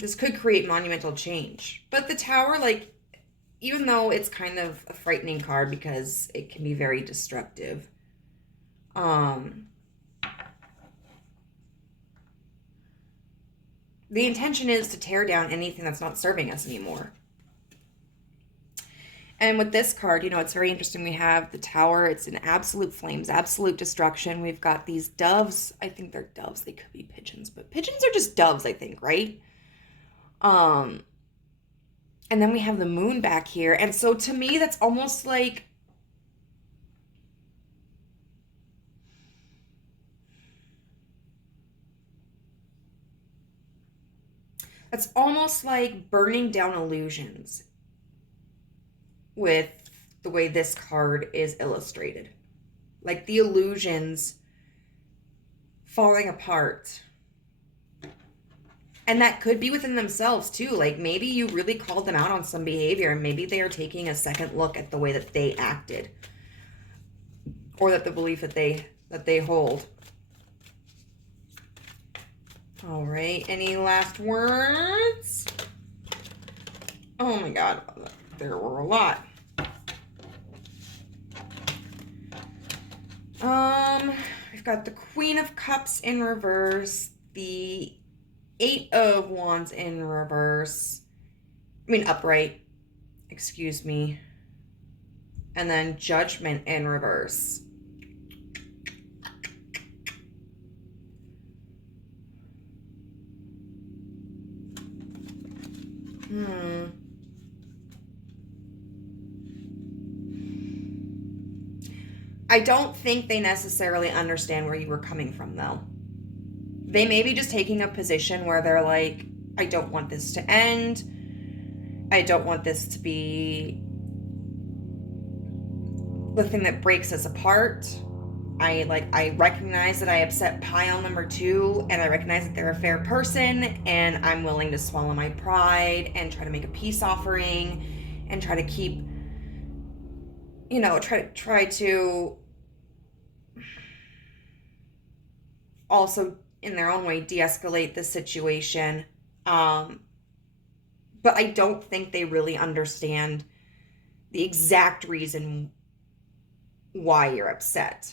this could create monumental change. But the Tower, like, even though it's kind of a frightening card because it can be very destructive, the intention is to tear down anything that's not serving us anymore. And with this card, you know, it's very interesting. We have the Tower. It's in absolute flames, absolute destruction. We've got these doves. I think they're doves. They could be pigeons, but pigeons are just doves, I think, right? And then we have the moon back here. And so to me, that's almost like burning down illusions with the way this card is illustrated. Like the illusions falling apart. And that could be within themselves too. Like maybe you really called them out on some behavior and maybe they are taking a second look at the way that they acted. Or that the belief that they hold. All right, any last words? Oh my God, there were a lot. We've got the Queen of Cups in reverse, the Eight of Wands in reverse. I mean, upright. Excuse me. And then Judgment in reverse. I don't think they necessarily understand where you were coming from, though. They may be just taking a position where they're like, I don't want this to end. I don't want this to be the thing that breaks us apart. I recognize that I upset pile number 2, and I recognize that they're a fair person, and I'm willing to swallow my pride and try to make a peace offering and try to keep, you know, try to also in their own way de-escalate the situation. But I don't think they really understand the exact reason why you're upset.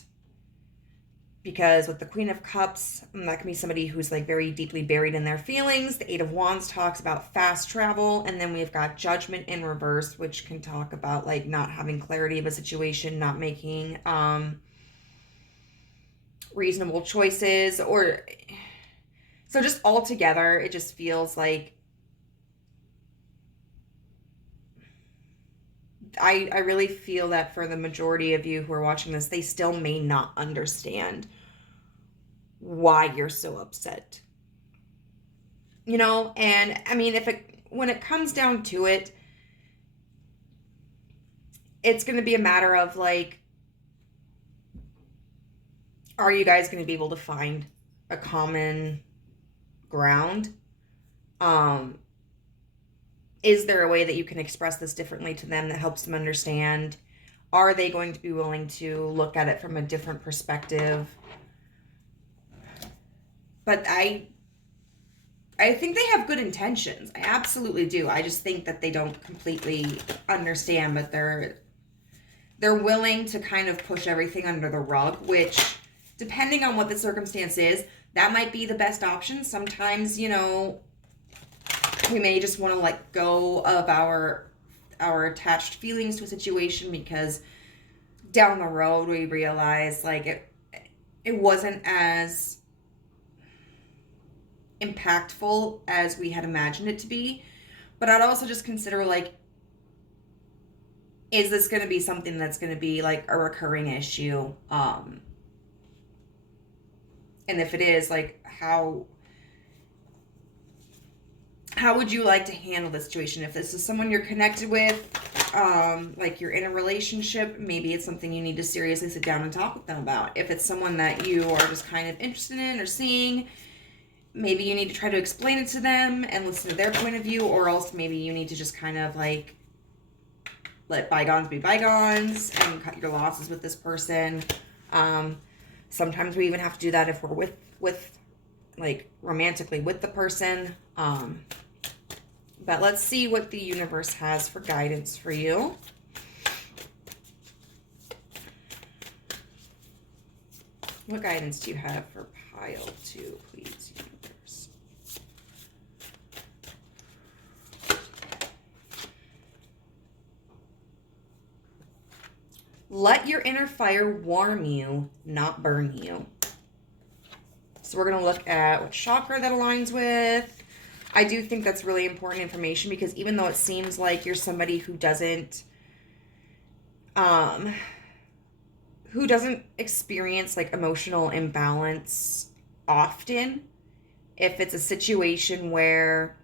Because with the Queen of Cups, that can be somebody who's like very deeply buried in their feelings. The Eight of Wands talks about fast travel. And then we've got Judgment in reverse, which can talk about like not having clarity of a situation, not making reasonable choices. Or so just all together, it just feels like I really feel that for the majority of you who are watching this, they still may not understand why you're so upset. You know, and I mean, when it comes down to it, it's going to be a matter of like, are you guys going to be able to find a common ground? Is there a way that you can express this differently to them that helps them understand? Are they going to be willing to look at it from a different perspective? But I think they have good intentions. I absolutely do. I just think that they don't completely understand, but they're willing to kind of push everything under the rug, which, depending on what the circumstance is, that might be the best option. Sometimes, you know, we may just want to let go of our attached feelings to a situation because down the road we realized like it wasn't as impactful as we had imagined it to be. But I'd also just consider like, is this going to be something that's going to be like a recurring issue? And if it is, like, how would you like to handle the situation? If this is someone you're connected with, like you're in a relationship, maybe it's something you need to seriously sit down and talk with them about. If it's someone that you are just kind of interested in or seeing, maybe you need to try to explain it to them and listen to their point of view, or else maybe you need to just kind of like let bygones be bygones and cut your losses with this person. Sometimes we even have to do that if we're with like romantically with the person. But let's see what the universe has for guidance for you. What guidance do you have for pile 2, please, universe? Let your inner fire warm you, not burn you. So we're going to look at what chakra that aligns with. I do think that's really important information, because even though it seems like you're somebody who doesn't experience like emotional imbalance often, if it's a situation where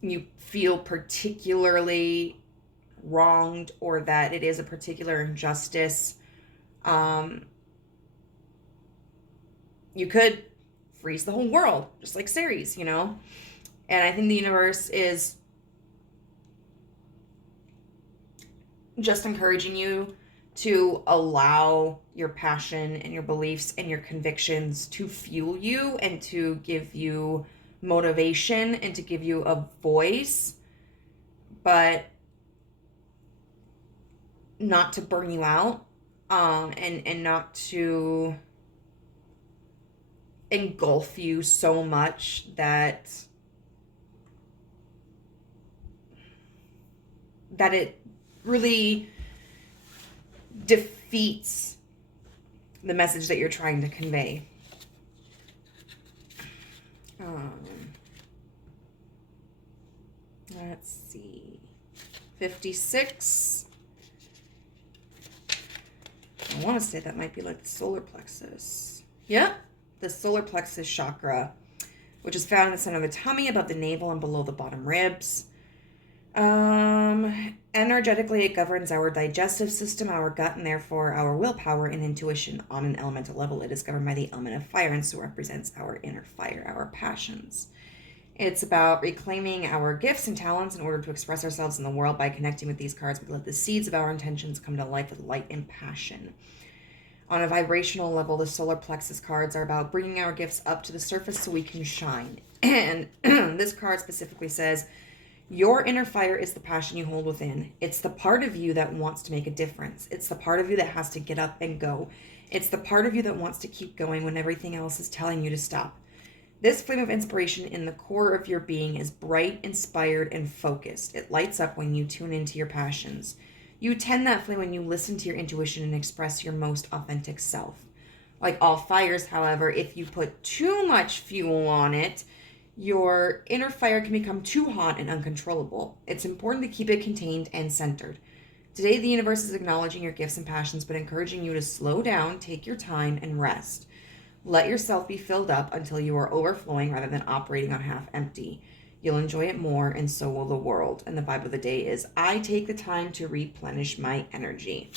you feel particularly wronged or that it is a particular injustice, you could freeze the whole world, just like Ceres, you know? And I think the universe is just encouraging you to allow your passion and your beliefs and your convictions to fuel you and to give you motivation and to give you a voice, but not to burn you out, and not to engulf you so much that it really defeats the message that you're trying to convey. Let's see. 56. I want to say that might be like the solar plexus. Yep. The solar plexus chakra, which is found in the center of the tummy, above the navel and below the bottom ribs. Energetically, it governs our digestive system, our gut, and therefore our willpower and intuition. On an elemental level, it is governed by the element of fire, and so represents our inner fire, our passions. It's about reclaiming our gifts and talents in order to express ourselves in the world. By connecting with these cards, we let the seeds of our intentions come to life with light and passion. On a vibrational level, the solar plexus cards are about bringing our gifts up to the surface so we can shine. And this card specifically says, your inner fire is the passion you hold within. It's the part of you that wants to make a difference. It's the part of you that has to get up and go. It's the part of you that wants to keep going when everything else is telling you to stop. This flame of inspiration in the core of your being is bright, inspired, and focused. It lights up when you tune into your passions. You tend that flame when you listen to your intuition and express your most authentic self. Like all fires, however, if you put too much fuel on it, your inner fire can become too hot and uncontrollable. It's important to keep it contained and centered. Today, the universe is acknowledging your gifts and passions, but encouraging you to slow down, take your time, and rest. Let yourself be filled up until you are overflowing rather than operating on half empty. You'll enjoy it more, and so will the world. And the vibe of the day is, I take the time to replenish my energy.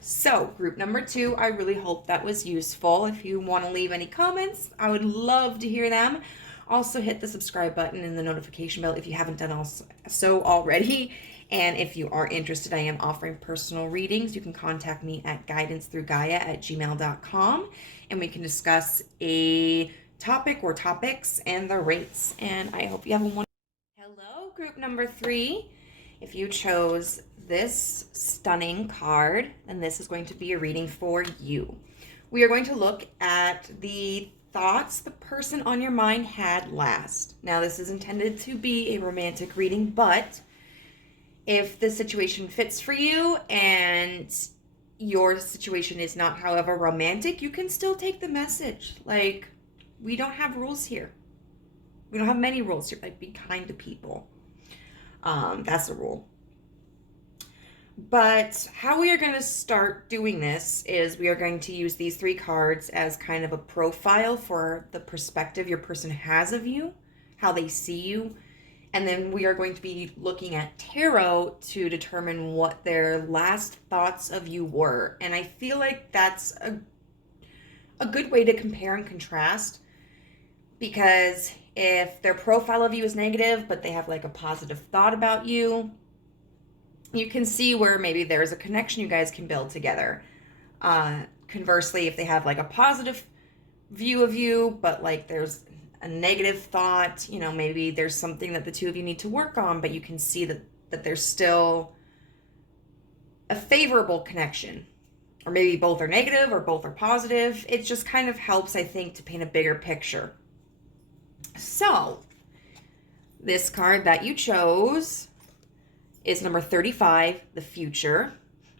So, group number 2, I really hope that was useful. If you want to leave any comments, I would love to hear them. Also, hit the subscribe button and the notification bell if you haven't done so already. And if you are interested, I am offering personal readings. You can contact me at guidancethroughgaia@gmail.com, and we can discuss a topic or topics and the rates. And I hope you have a wonderful. Hello, group number 3. If you chose this stunning card, then this is going to be a reading for you. We are going to look at the thoughts the person on your mind had last. Now, this is intended to be a romantic reading, but If the situation fits for you and your situation is not, however, romantic, you can still take the message. Like, we don't have rules here. We don't have many rules here. Like, be kind to people. That's the rule. But how we are going to start doing this is we are going to use these 3 cards as kind of a profile for the perspective your person has of you, how they see you. And then we are going to be looking at tarot to determine what their last thoughts of you were. And I feel like that's a good way to compare and contrast, because if their profile of you is negative, but they have like a positive thought about you, you can see where maybe there's a connection you guys can build together. Conversely, if they have like a positive view of you, but like there's a negative thought, you know, maybe there's something that the two of you need to work on, but you can see that there's still a favorable connection. Or maybe both are negative or both are positive. It just kind of helps, I think, to paint a bigger picture. So, this card that you chose is number 35, the future,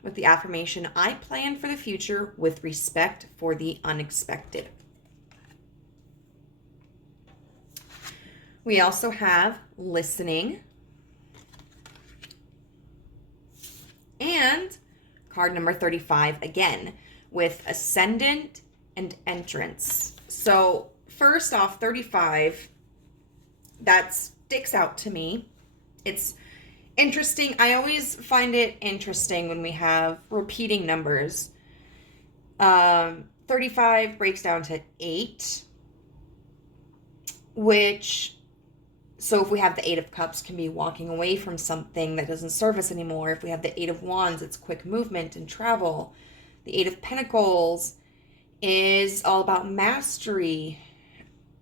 with the affirmation, I plan for the future with respect for the unexpected. We also have listening. And card number 35 again, with ascendant and entrance. So first off, 35, that sticks out to me. It's interesting. I always find it interesting when we have repeating numbers. 35 breaks down to 8, which, so if we have the 8 of Cups, can be walking away from something that doesn't serve us anymore. If we have the 8 of Wands, it's quick movement and travel. The 8 of Pentacles is all about mastery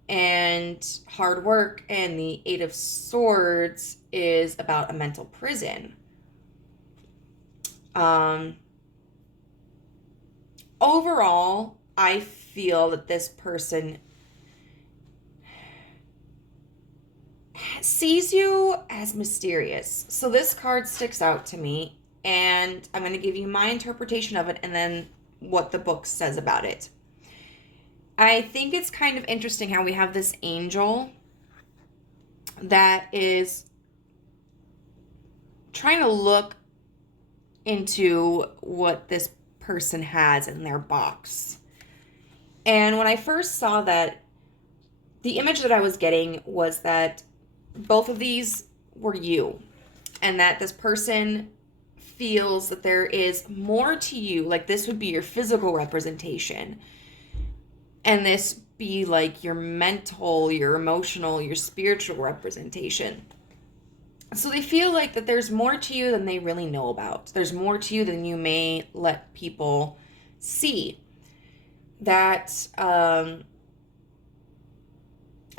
and hard work. And the 8 of Swords is about a mental prison. Overall, I feel that this person sees you as mysterious. So this card sticks out to me, and I'm going to give you my interpretation of it and then what the book says about it. I think it's kind of interesting how we have this angel that is trying to look into what this person has in their box. And when I first saw that, the image that I was getting was that both of these were you, and that this person feels that there is more to you. Like, this would be your physical representation, and this be like your mental, your emotional, your spiritual representation. So they feel like that there's more to you than they really know about. There's more to you than you may let people see. That I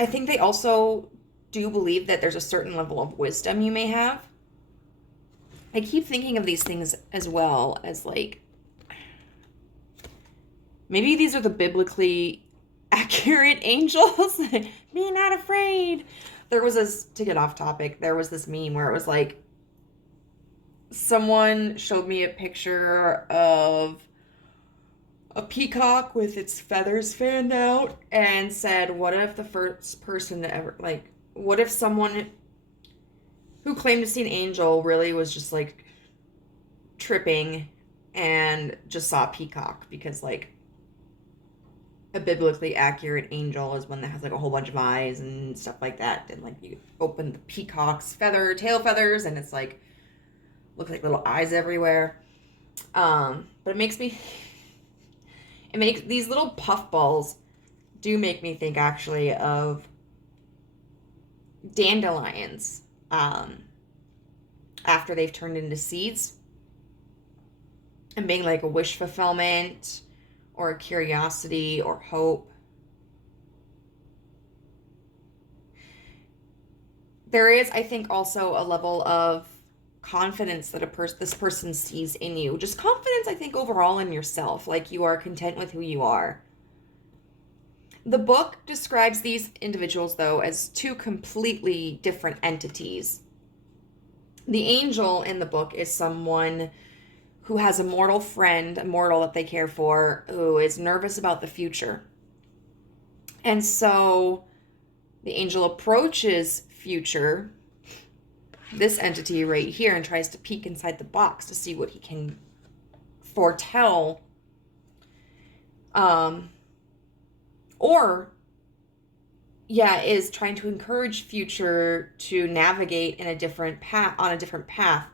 think they also do believe that there's a certain level of wisdom you may have. I keep thinking of these things as well as like, maybe these are the biblically accurate angels. Be not afraid. There was this, to get off topic, there was this meme where it was like, someone showed me a picture of a peacock with its feathers fanned out and said, what if the first person to ever, like, what if someone who claimed to see an angel really was just like tripping and just saw a peacock? Because like a biblically accurate angel is one that has like a whole bunch of eyes and stuff like that. And like you open the peacock's tail feathers, and it's like, looks like little eyes everywhere. But it makes these little puffballs do make me think actually of dandelions after they've turned into seeds, and being like a wish fulfillment or a curiosity or hope. There is, I think, also a level of confidence that this person sees in you. Just confidence, I think, overall in yourself. Like, you are content with who you are. The book describes these individuals, though, as two completely different entities. The angel in the book is someone who has a mortal friend, a mortal that they care for, who is nervous about the future. And so the angel approaches future, this entity right here, and tries to peek inside the box to see what he can foretell. Is trying to encourage future to navigate in a different path, on a different path.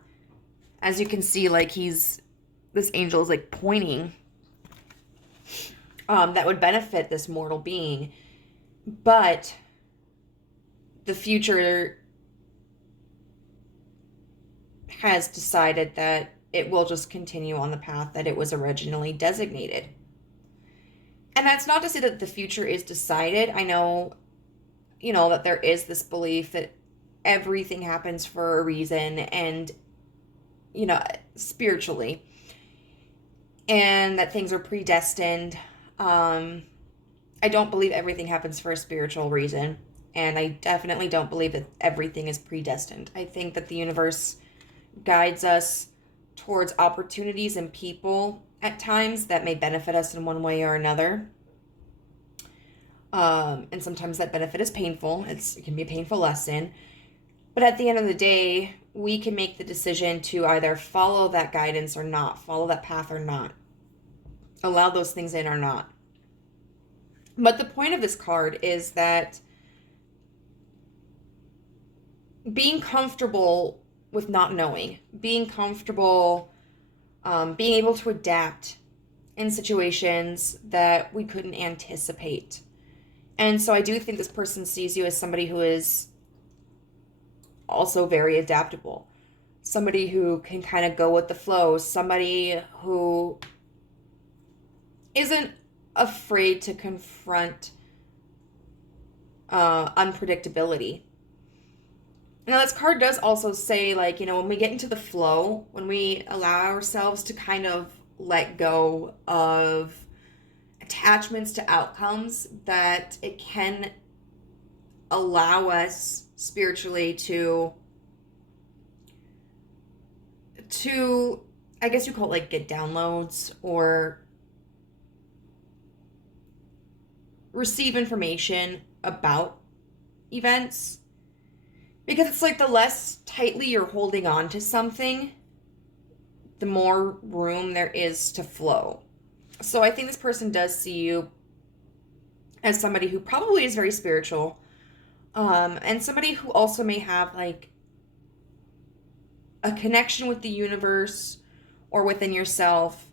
As you can see, like this angel is like pointing, that would benefit this mortal being. But the future has decided that it will just continue on the path that it was originally designated. And that's not to say that the future is decided. I know, that there is this belief that everything happens for a reason, and, spiritually, and that things are predestined. I don't believe everything happens for a spiritual reason, and I definitely don't believe that everything is predestined. I think that the universe guides us towards opportunities and people at times that may benefit us in one way or another. And sometimes that benefit is painful. It can be a painful lesson. But at the end of the day, we can make the decision to either follow that guidance or not, follow that path or not, allow those things in or not. But the point of this card is that being comfortable with not knowing, being comfortable, being able to adapt in situations that we couldn't anticipate. And so I do think this person sees you as somebody who is also very adaptable, somebody who can kind of go with the flow, somebody who isn't afraid to confront unpredictability. Now, this card does also say, like, when we get into the flow, when we allow ourselves to kind of let go of attachments to outcomes, that it can allow us spiritually to I guess you call it like get downloads or receive information about events. Because it's like the less tightly you're holding on to something, the more room there is to flow. So I think this person does see you as somebody who probably is very spiritual, and somebody who also may have like a connection with the universe or within yourself,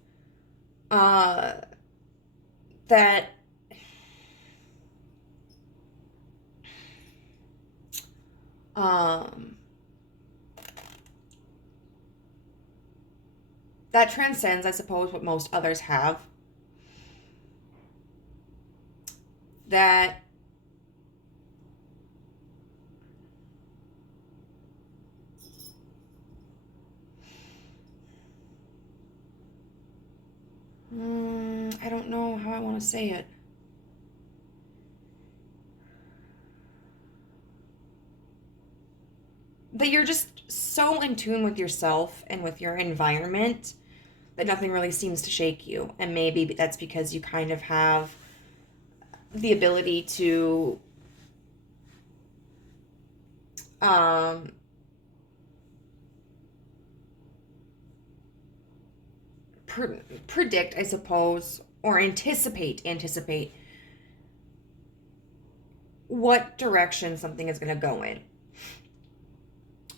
that that transcends, I suppose, what most others have. That I don't know how I want to say it. That you're just so in tune with yourself and with your environment that nothing really seems to shake you. And maybe that's because you kind of have the ability to predict, I suppose, or anticipate what direction something is going to go in.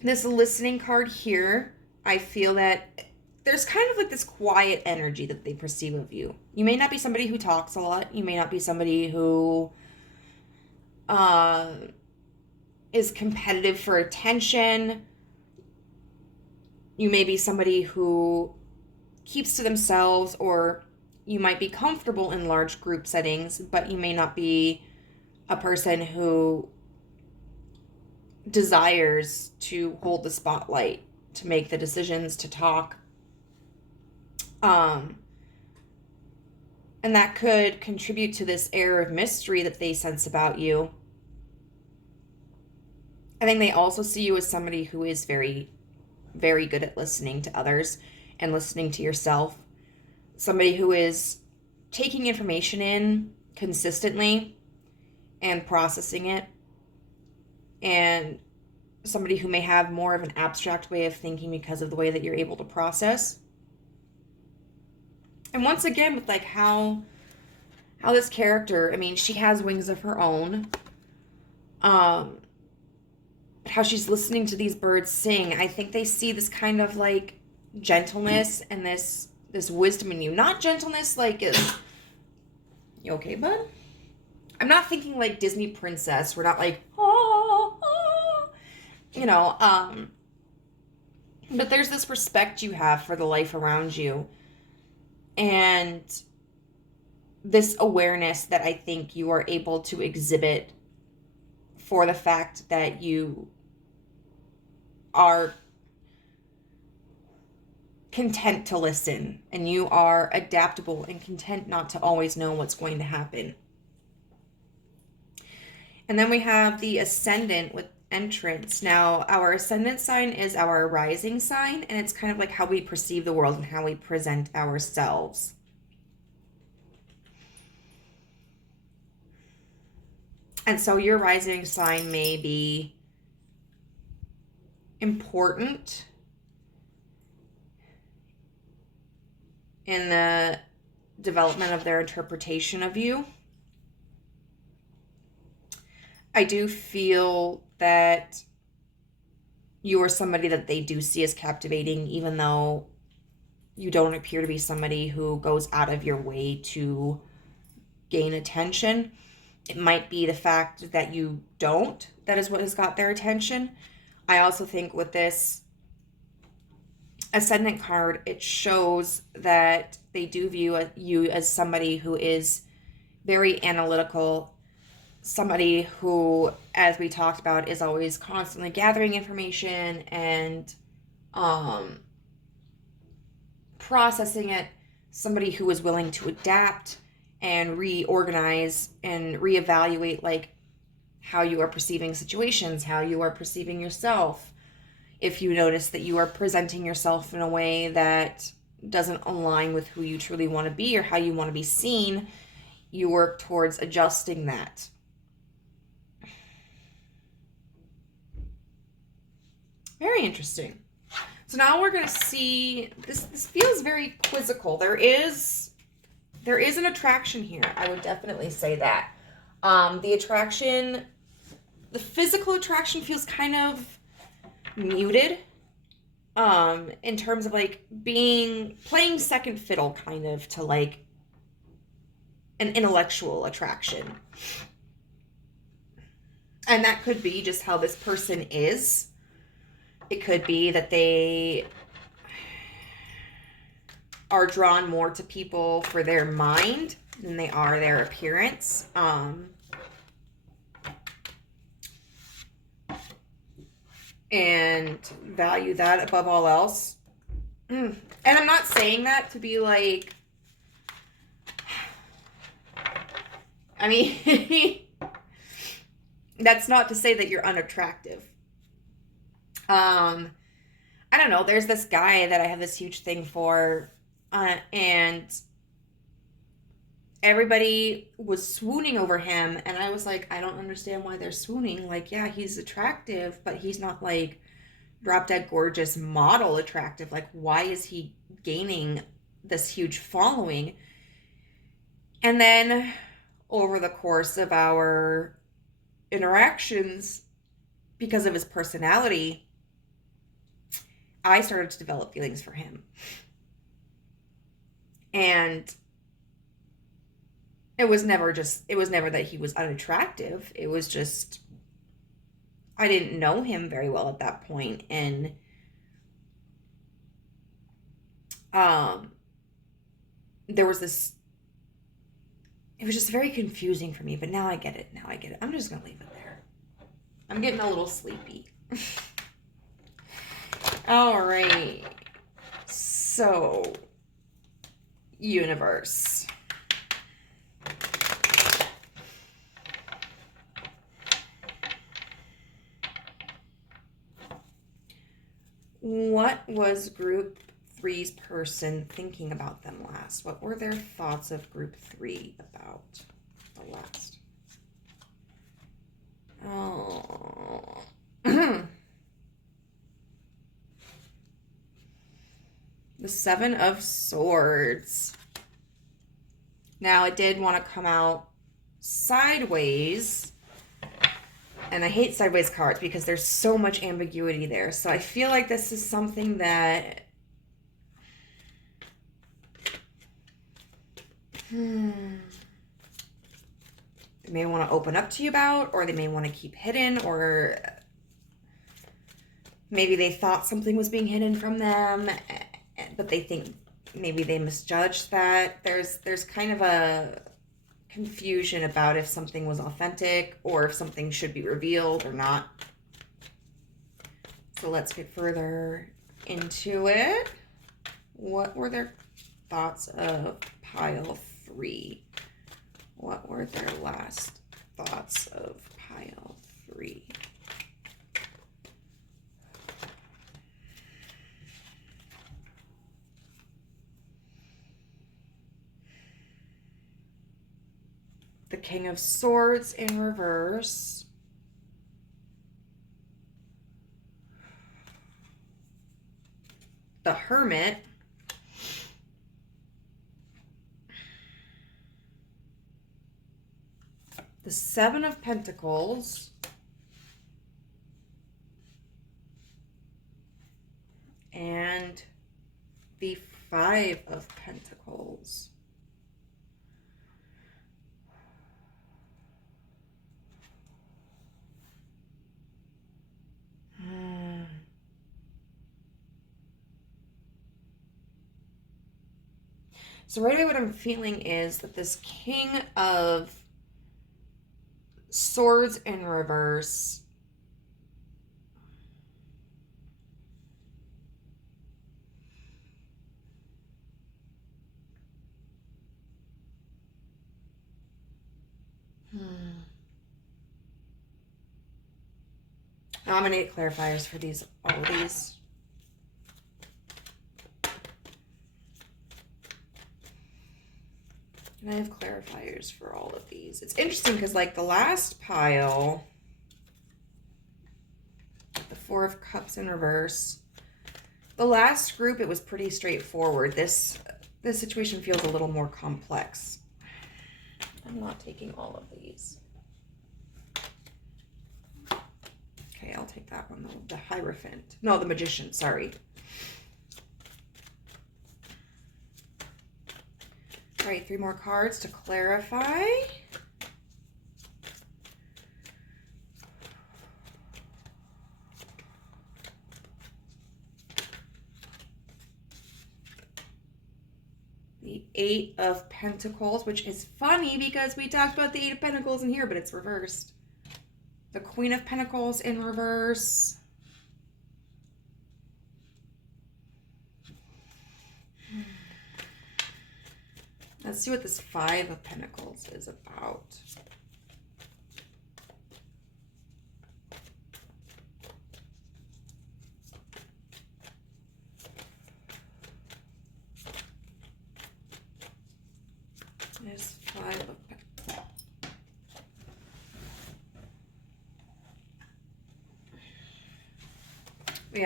This listening card here, I feel that there's kind of like this quiet energy that they perceive of you. You may not be somebody who talks a lot. You may not be somebody who is competitive for attention. You may be somebody who keeps to themselves, or you might be comfortable in large group settings, but you may not be a person who desires to hold the spotlight, to make the decisions, to talk. And that could contribute to this air of mystery that they sense about you. I think they also see you as somebody who is very very good at listening to others and listening to yourself. Somebody who is taking information in consistently and processing it, and somebody who may have more of an abstract way of thinking because of the way that you're able to process. And once again, with like how this character, I mean, she has wings of her own. How she's listening to these birds sing. I think they see this kind of like gentleness and this wisdom in you. Not gentleness like, you okay, bud? I'm not thinking like Disney princess. We're not like, you know, but there's this respect you have for the life around you. And this awareness that I think you are able to exhibit for the fact that you are content to listen and you are adaptable and content not to always know what's going to happen. And then we have the ascendant with entrance. Now, our ascendant sign is our rising sign, and it's kind of like how we perceive the world and how we present ourselves. And so your rising sign may be important in the development of their interpretation of you. I do feel that you are somebody that they do see as captivating, even though you don't appear to be somebody who goes out of your way to gain attention. It might be the fact that you don't, that is what has got their attention. I also think with this Ascendant card, it shows that they do view you as somebody who is very analytical, somebody who, as we talked about, is always constantly gathering information and processing it, somebody who is willing to adapt and reorganize and reevaluate like how you are perceiving situations, how you are perceiving yourself. If you notice that you are presenting yourself in a way that doesn't align with who you truly want to be or how you want to be seen, you work towards adjusting that. Very interesting. So now we're going to see, this feels very quizzical. There is an attraction here. I would definitely say that. The attraction, the physical attraction feels kind of muted. In terms of like playing second fiddle kind of to like an intellectual attraction. And that could be just how this person is. It could be that they are drawn more to people for their mind than they are their appearance. And value that above all else. And I'm not saying that to be like, I mean, that's not to say that you're unattractive. I don't know. There's this guy that I have this huge thing for, and everybody was swooning over him, and I was like, I don't understand why they're swooning. Like, yeah, he's attractive, but he's not like drop dead gorgeous model attractive. Like, why is he gaining this huge following? And then over the course of our interactions, because of his personality, I started to develop feelings for him. And it was never that he was unattractive. It was just, I didn't know him very well at that point. And there was this, it was just very confusing for me, but now I get it. I'm just going to leave it there. I'm getting a little sleepy. All right. So, universe. What was group three's person thinking about them last? What were their thoughts of group three about the last? Oh. The Seven of Swords. Now, it did want to come out sideways. And I hate sideways cards because there's so much ambiguity there. So I feel like this is something that... they may want to open up to you about, or they may want to keep hidden, or maybe they thought something was being hidden from them, but they think maybe they misjudged that. There's kind of a confusion about if something was authentic or if something should be revealed or not. So let's get further into it. What were their thoughts of pile three? What were their last thoughts of pile three? The King of Swords in reverse. The Hermit. The Seven of Pentacles. And the Five of Pentacles. So right away what I'm feeling is that this King of Swords in reverse Now I'm going to get clarifiers for all of these. And I have clarifiers for all of these. It's interesting because like the last pile, the Four of Cups in reverse, the last group, it was pretty straightforward. This situation feels a little more complex. I'm not taking all of these. Okay, I'll take that one though. The Hierophant. No, the Magician, sorry. All right, 3 more cards to clarify. The Eight of Pentacles, which is funny because we talked about the Eight of Pentacles in here, but it's reversed. The Queen of Pentacles in reverse. Let's see what this Five of Pentacles is about. There's Five of Pentacles. We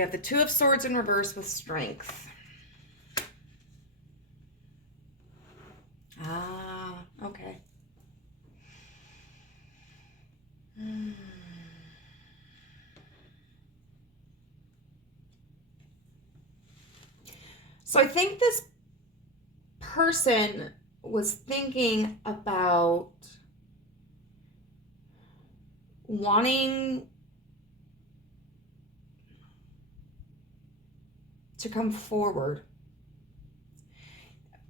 have the Two of Swords in reverse with Strength. Ah, okay. So I think this person was thinking about wanting to come forward.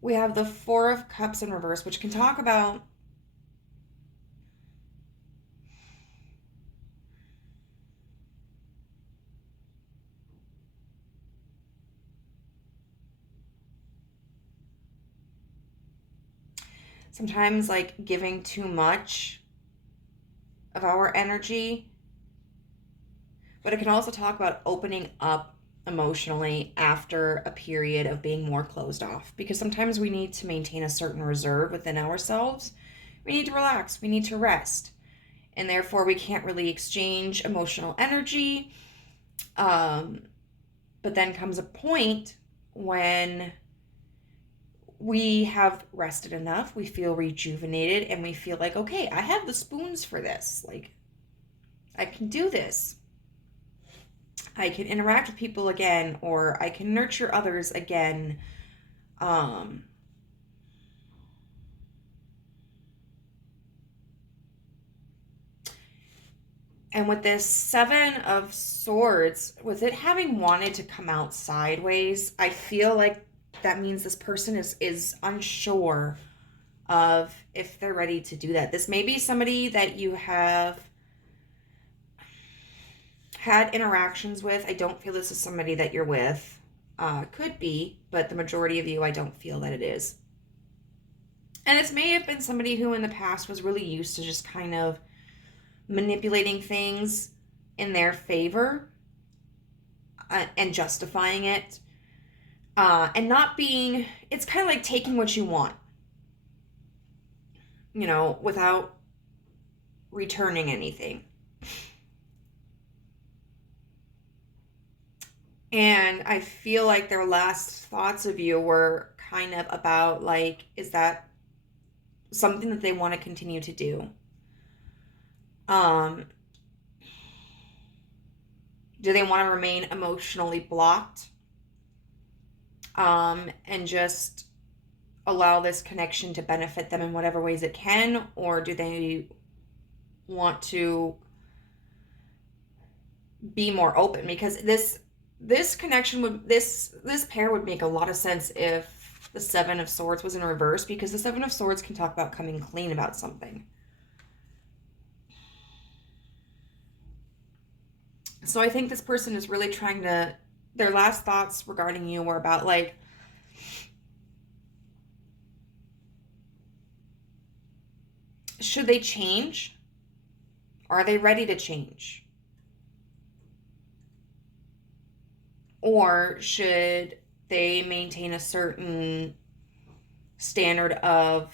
We have the Four of Cups in reverse, which can talk about sometimes like giving too much of our energy, but it can also talk about opening up emotionally after a period of being more closed off, because sometimes we need to maintain a certain reserve within ourselves. We need to relax, we need to rest, and therefore we can't really exchange emotional energy. But then comes a point when we have rested enough, we feel rejuvenated, and we feel like, okay, I have the spoons for this. Like, I can do this. I can interact with people again, or I can nurture others again. And with this Seven of Swords, with it having wanted to come out sideways, I feel like that means this person is unsure of if they're ready to do that. This may be somebody that you have had interactions with. I don't feel this is somebody that you're with. Could be, but the majority of you, I don't feel that it is. And this may have been somebody who in the past was really used to just kind of manipulating things in their favor and justifying it. And not being, it's kind of like taking what you want, you know, without returning anything. And I feel like their last thoughts of you were kind of about, like, is that something that they want to continue to do? Do they want to remain emotionally blocked? And just allow this connection to benefit them in whatever ways it can? Or do they want to be more open? Because this connection would, this pair would make a lot of sense if the Seven of Swords was in reverse, because the Seven of Swords can talk about coming clean about something. So I think this person is really trying to, their last thoughts regarding you were about, like, should they change? Are they ready to change? Or should they maintain a certain standard of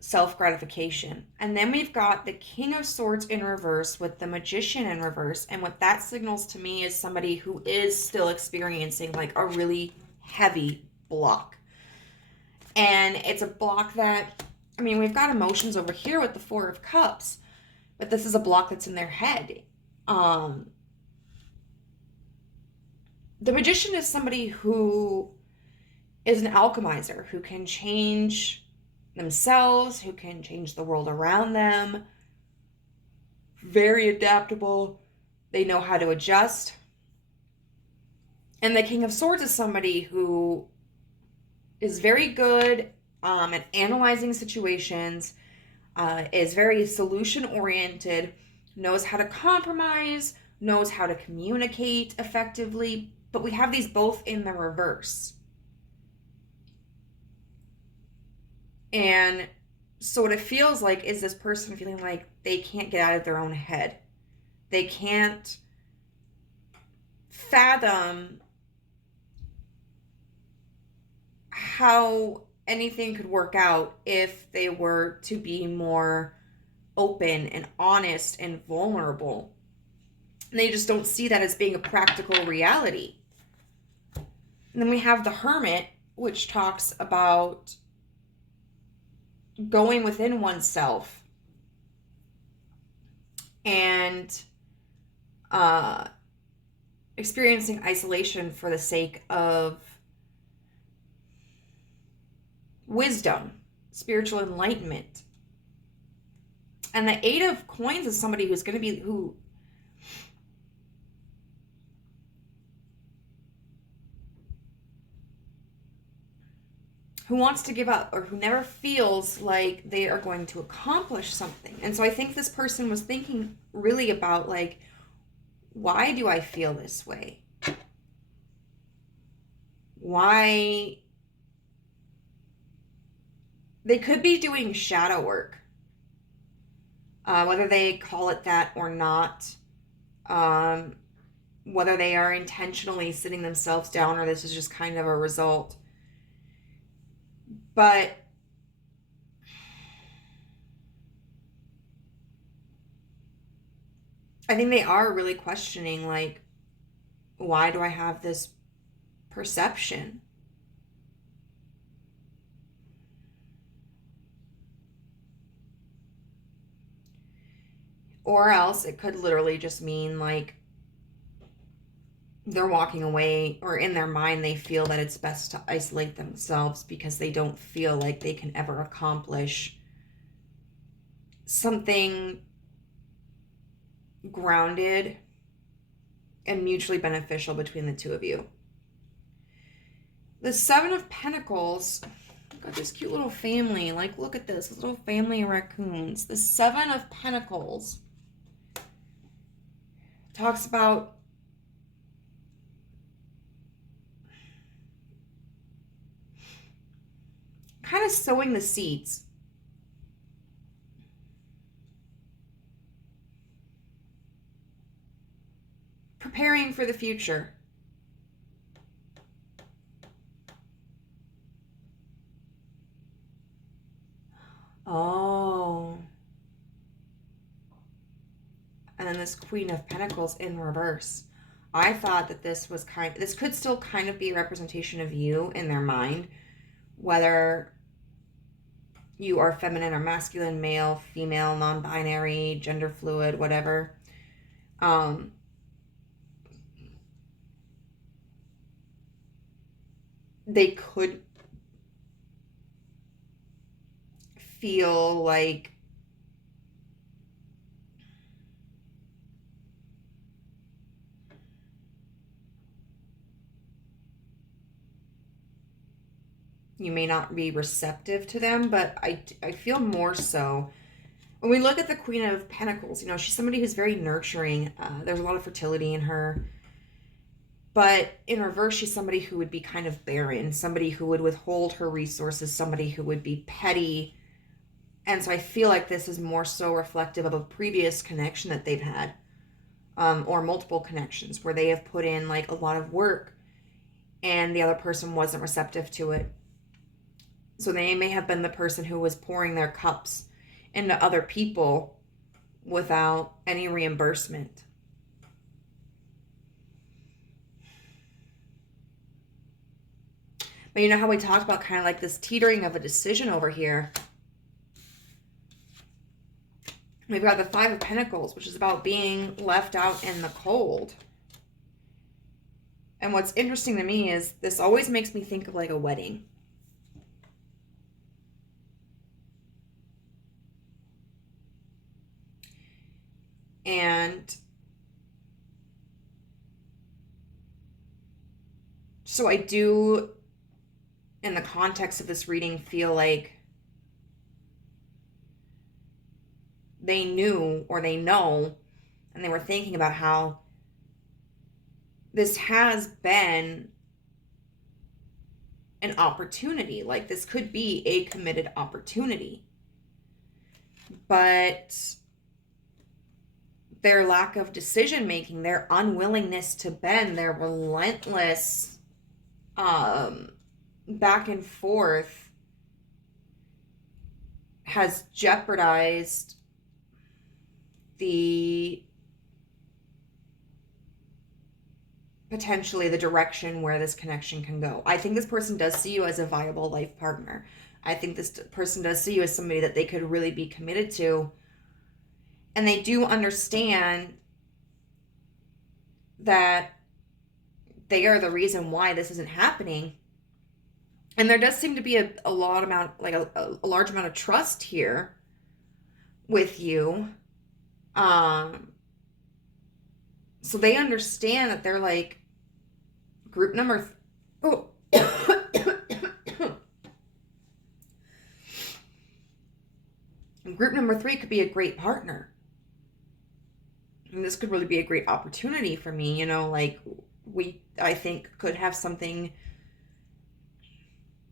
self-gratification? And then we've got the King of Swords in reverse with the Magician in reverse. And what that signals to me is somebody who is still experiencing like a really heavy block. And it's a block that, I mean, we've got emotions over here with the Four of Cups, but this is a block that's in their head. The Magician is somebody who is an alchemizer, who can change themselves, who can change the world around them. Very adaptable. They know how to adjust. And the King of Swords is somebody who is very good at analyzing situations, is very solution-oriented, knows how to compromise, knows how to communicate effectively, but we have these both in the reverse. And so what it feels like is this person feeling like they can't get out of their own head. They can't fathom how anything could work out if they were to be more open and honest and vulnerable. And they just don't see that as being a practical reality. And then we have the Hermit, which talks about going within oneself and experiencing isolation for the sake of wisdom, spiritual enlightenment. And the Eight of Coins is somebody who's going to be, who wants to give up, or who never feels like they are going to accomplish something. And so I think this person was thinking really about, like, why do I feel this way? Why? They could be doing shadow work, whether they call it that or not. Whether they are intentionally sitting themselves down or this is just kind of a result. But I think they are really questioning, like, why do I have this perception? Or else it could literally just mean, like, they're walking away, or in their mind they feel that it's best to isolate themselves because they don't feel like they can ever accomplish something grounded and mutually beneficial between the two of you. The Seven of Pentacles, got this cute little family. Like, look at this little family of raccoons. The Seven of Pentacles talks about kind of sowing the seeds. Preparing for the future. Oh. And then this Queen of Pentacles in reverse. I thought that this could still kind of be a representation of you in their mind, whether you are feminine or masculine, male, female, non-binary, gender fluid, whatever. They could feel like you may not be receptive to them, but I feel more so. When we look at the Queen of Pentacles, you know, she's somebody who's very nurturing. There's a lot of fertility in her. But in reverse, she's somebody who would be kind of barren, somebody who would withhold her resources, somebody who would be petty. And so I feel like this is more so reflective of a previous connection that they've had, or multiple connections where they have put in like a lot of work and the other person wasn't receptive to it. So they may have been the person who was pouring their cups into other people without any reimbursement. But you know how we talked about kind of like this teetering of a decision over here? We've got the Five of Pentacles, which is about being left out in the cold. And what's interesting to me is this always makes me think of like a wedding. And so I do, in the context of this reading, feel like they knew or they know, and they were thinking about how this has been an opportunity. Like, this could be a committed opportunity. But their lack of decision making, their unwillingness to bend, their relentless back and forth has jeopardized potentially the direction where this connection can go. I think this person does see you as a viable life partner. I think this person does see you as somebody that they could really be committed to. And they do understand that they are the reason why this isn't happening. And there does seem to be a large amount of trust here with you. So they understand that they're like group number group number 3 could be a great partner. And this could really be a great opportunity for me, you know, like I think could have something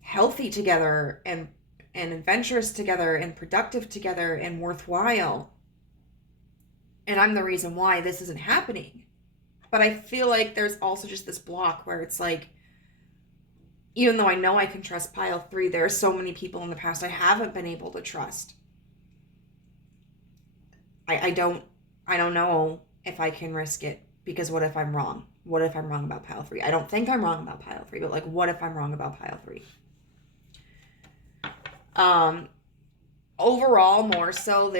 healthy together and adventurous together and productive together and worthwhile. and I'm the reason why this isn't happening. But I feel like there's also just this block where it's like, even though I know I can trust pile 3, there are so many people in the past I haven't been able to trust. I don't know if I can risk it, because what if I'm wrong? What if I'm wrong about pile 3? I don't think I'm wrong about pile 3, but like, what if I'm wrong about pile 3? Overall, more so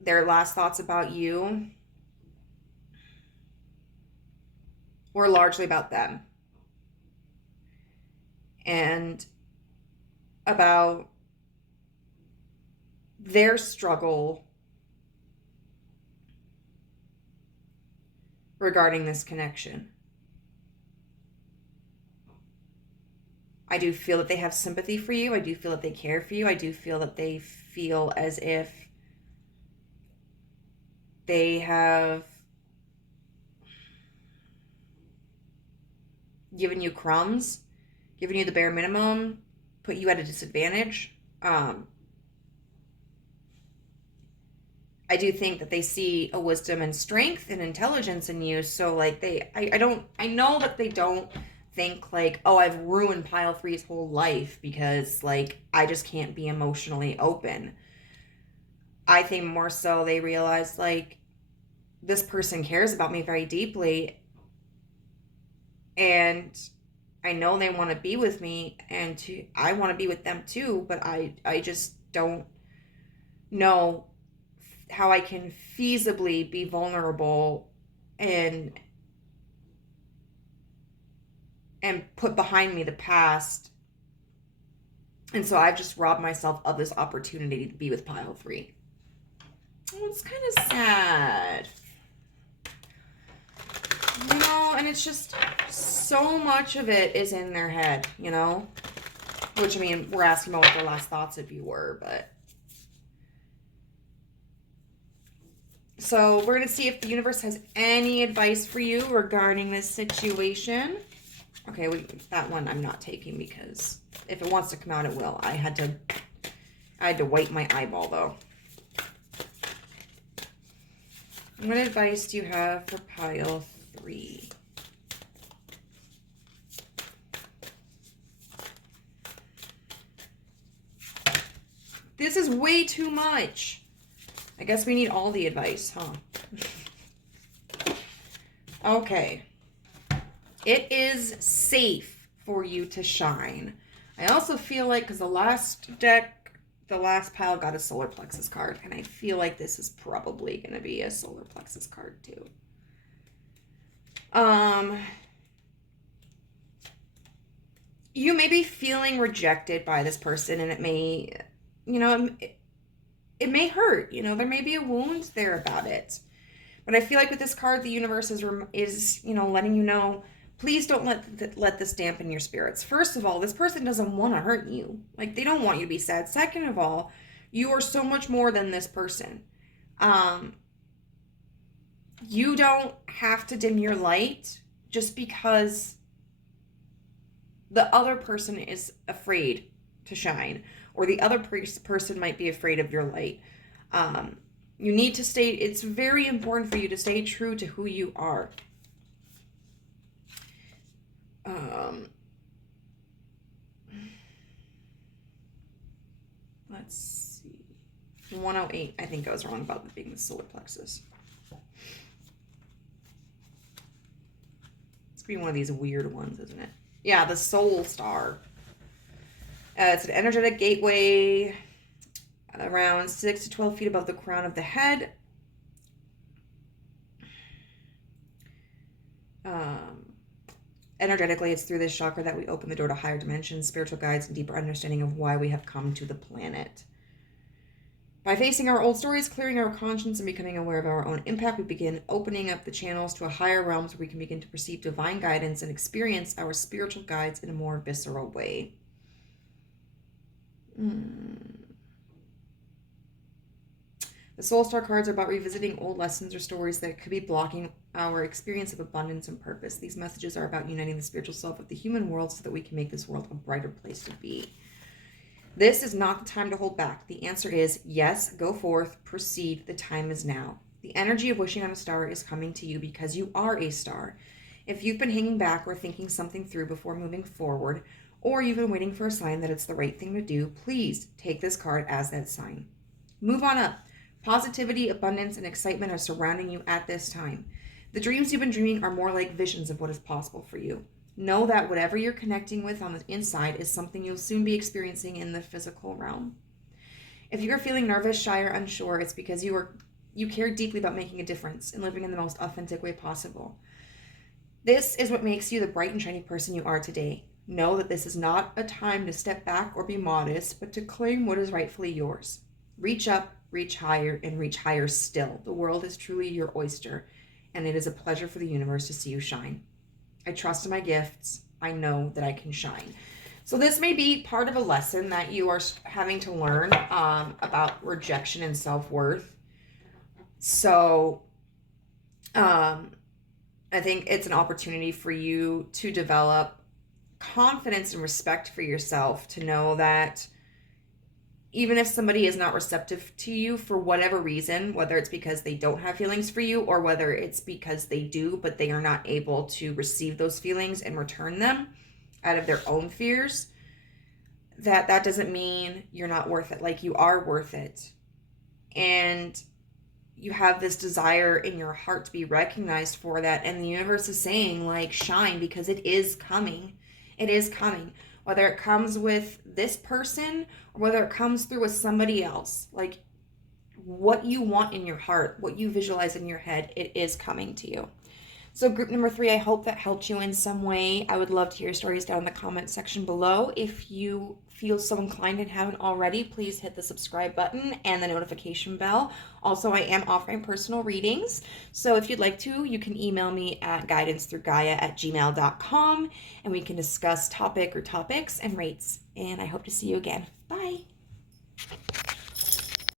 their last thoughts about you were largely about them. And about their struggle regarding this connection. I do feel that they have sympathy for you. I do feel that they care for you. I do feel that they feel as if they have given you crumbs, given you the bare minimum, put you at a disadvantage. I do think that they see a wisdom and strength and intelligence in you. So like I know that they don't think like, oh, I've ruined pile 3's whole life because like I just can't be emotionally open. I think more so they realize like this person cares about me very deeply, and I know they want to be with me, and I want to be with them too, but I just don't know how I can feasibly be vulnerable and put behind me the past. And so I've just robbed myself of this opportunity to be with pile 3. It's kind of sad. You know, and it's just so much of it is in their head, you know? Which, I mean, we're asking about what their last thoughts of you were, but... So we're going to see if the universe has any advice for you regarding this situation. Okay, that one I'm not taking because if it wants to come out, it will. I had to wipe my eyeball, though. What advice do you have for pile 3? This is way too much. I guess we need all the advice, huh? Okay. It is safe for you to shine. I also feel like, because the last pile got a solar plexus card, and I feel like this is probably going to be a solar plexus card too. You may be feeling rejected by this person, and it may, you know, it may hurt, you know, there may be a wound there about it. But I feel like with this card, the universe is you know, letting you know, please don't let this dampen your spirits. First of all, this person doesn't want to hurt you. Like, they don't want you to be sad. Second of all, you are so much more than this person. You don't have to dim your light just because the other person is afraid to shine, or the other person might be afraid of your light. You need to stay, it's very important for you to stay true to who you are. Let's see. 108, I think I was wrong about it being the solar plexus. It's gonna be one of these weird ones, isn't it? Yeah, the soul star. It's an energetic gateway around 6 to 12 feet above the crown of the head. Energetically, it's through this chakra that we open the door to higher dimensions, spiritual guides, and deeper understanding of why we have come to the planet. By facing our old stories, clearing our conscience, and becoming aware of our own impact, we begin opening up the channels to a higher realms where we can begin to perceive divine guidance and experience our spiritual guides in a more visceral way. The Soul Star cards are about revisiting old lessons or stories that could be blocking our experience of abundance and purpose. These messages are about uniting the spiritual self with the human world so that we can make this world a brighter place to be. This is not the time to hold back. The answer is yes, go forth, proceed. The time is now. The energy of wishing on a star is coming to you because you are a star. If you've been hanging back or thinking something through before moving forward, or you've been waiting for a sign that it's the right thing to do, please take this card as that sign. Move on up. Positivity, abundance, and excitement are surrounding you at this time. The dreams you've been dreaming are more like visions of what is possible for you. Know that whatever you're connecting with on the inside is something you'll soon be experiencing in the physical realm. If you're feeling nervous, shy, or unsure, it's because you care deeply about making a difference and living in the most authentic way possible. This is what makes you the bright and shiny person you are today. Know that this is not a time to step back or be modest, but to claim what is rightfully yours. Reach up, reach higher, and reach higher still. The world is truly your oyster, and it is a pleasure for the universe to see you shine. I trust in my gifts. I know that I can shine. So this may be part of a lesson that you are having to learn about rejection and self-worth. So I think it's an opportunity for you to develop confidence and respect for yourself, to know that even if somebody is not receptive to you for whatever reason, whether it's because they don't have feelings for you or whether it's because they do, but they are not able to receive those feelings and return them out of their own fears, that doesn't mean you're not worth it. Like, you are worth it. And you have this desire in your heart to be recognized for that. And the universe is saying, like, shine, because it is coming. It is coming. Whether it comes with this person or whether it comes through with somebody else. Like, what you want in your heart, what you visualize in your head, it is coming to you. So group number 3, I hope that helped you in some way. I would love to hear your stories down in the comment section below. If you feel so inclined and haven't already, please hit the subscribe button and the notification bell. Also, I am offering personal readings. So if you'd like to, you can email me at guidancethroughgaia@gmail.com and we can discuss topics and rates. And I hope to see you again. Bye.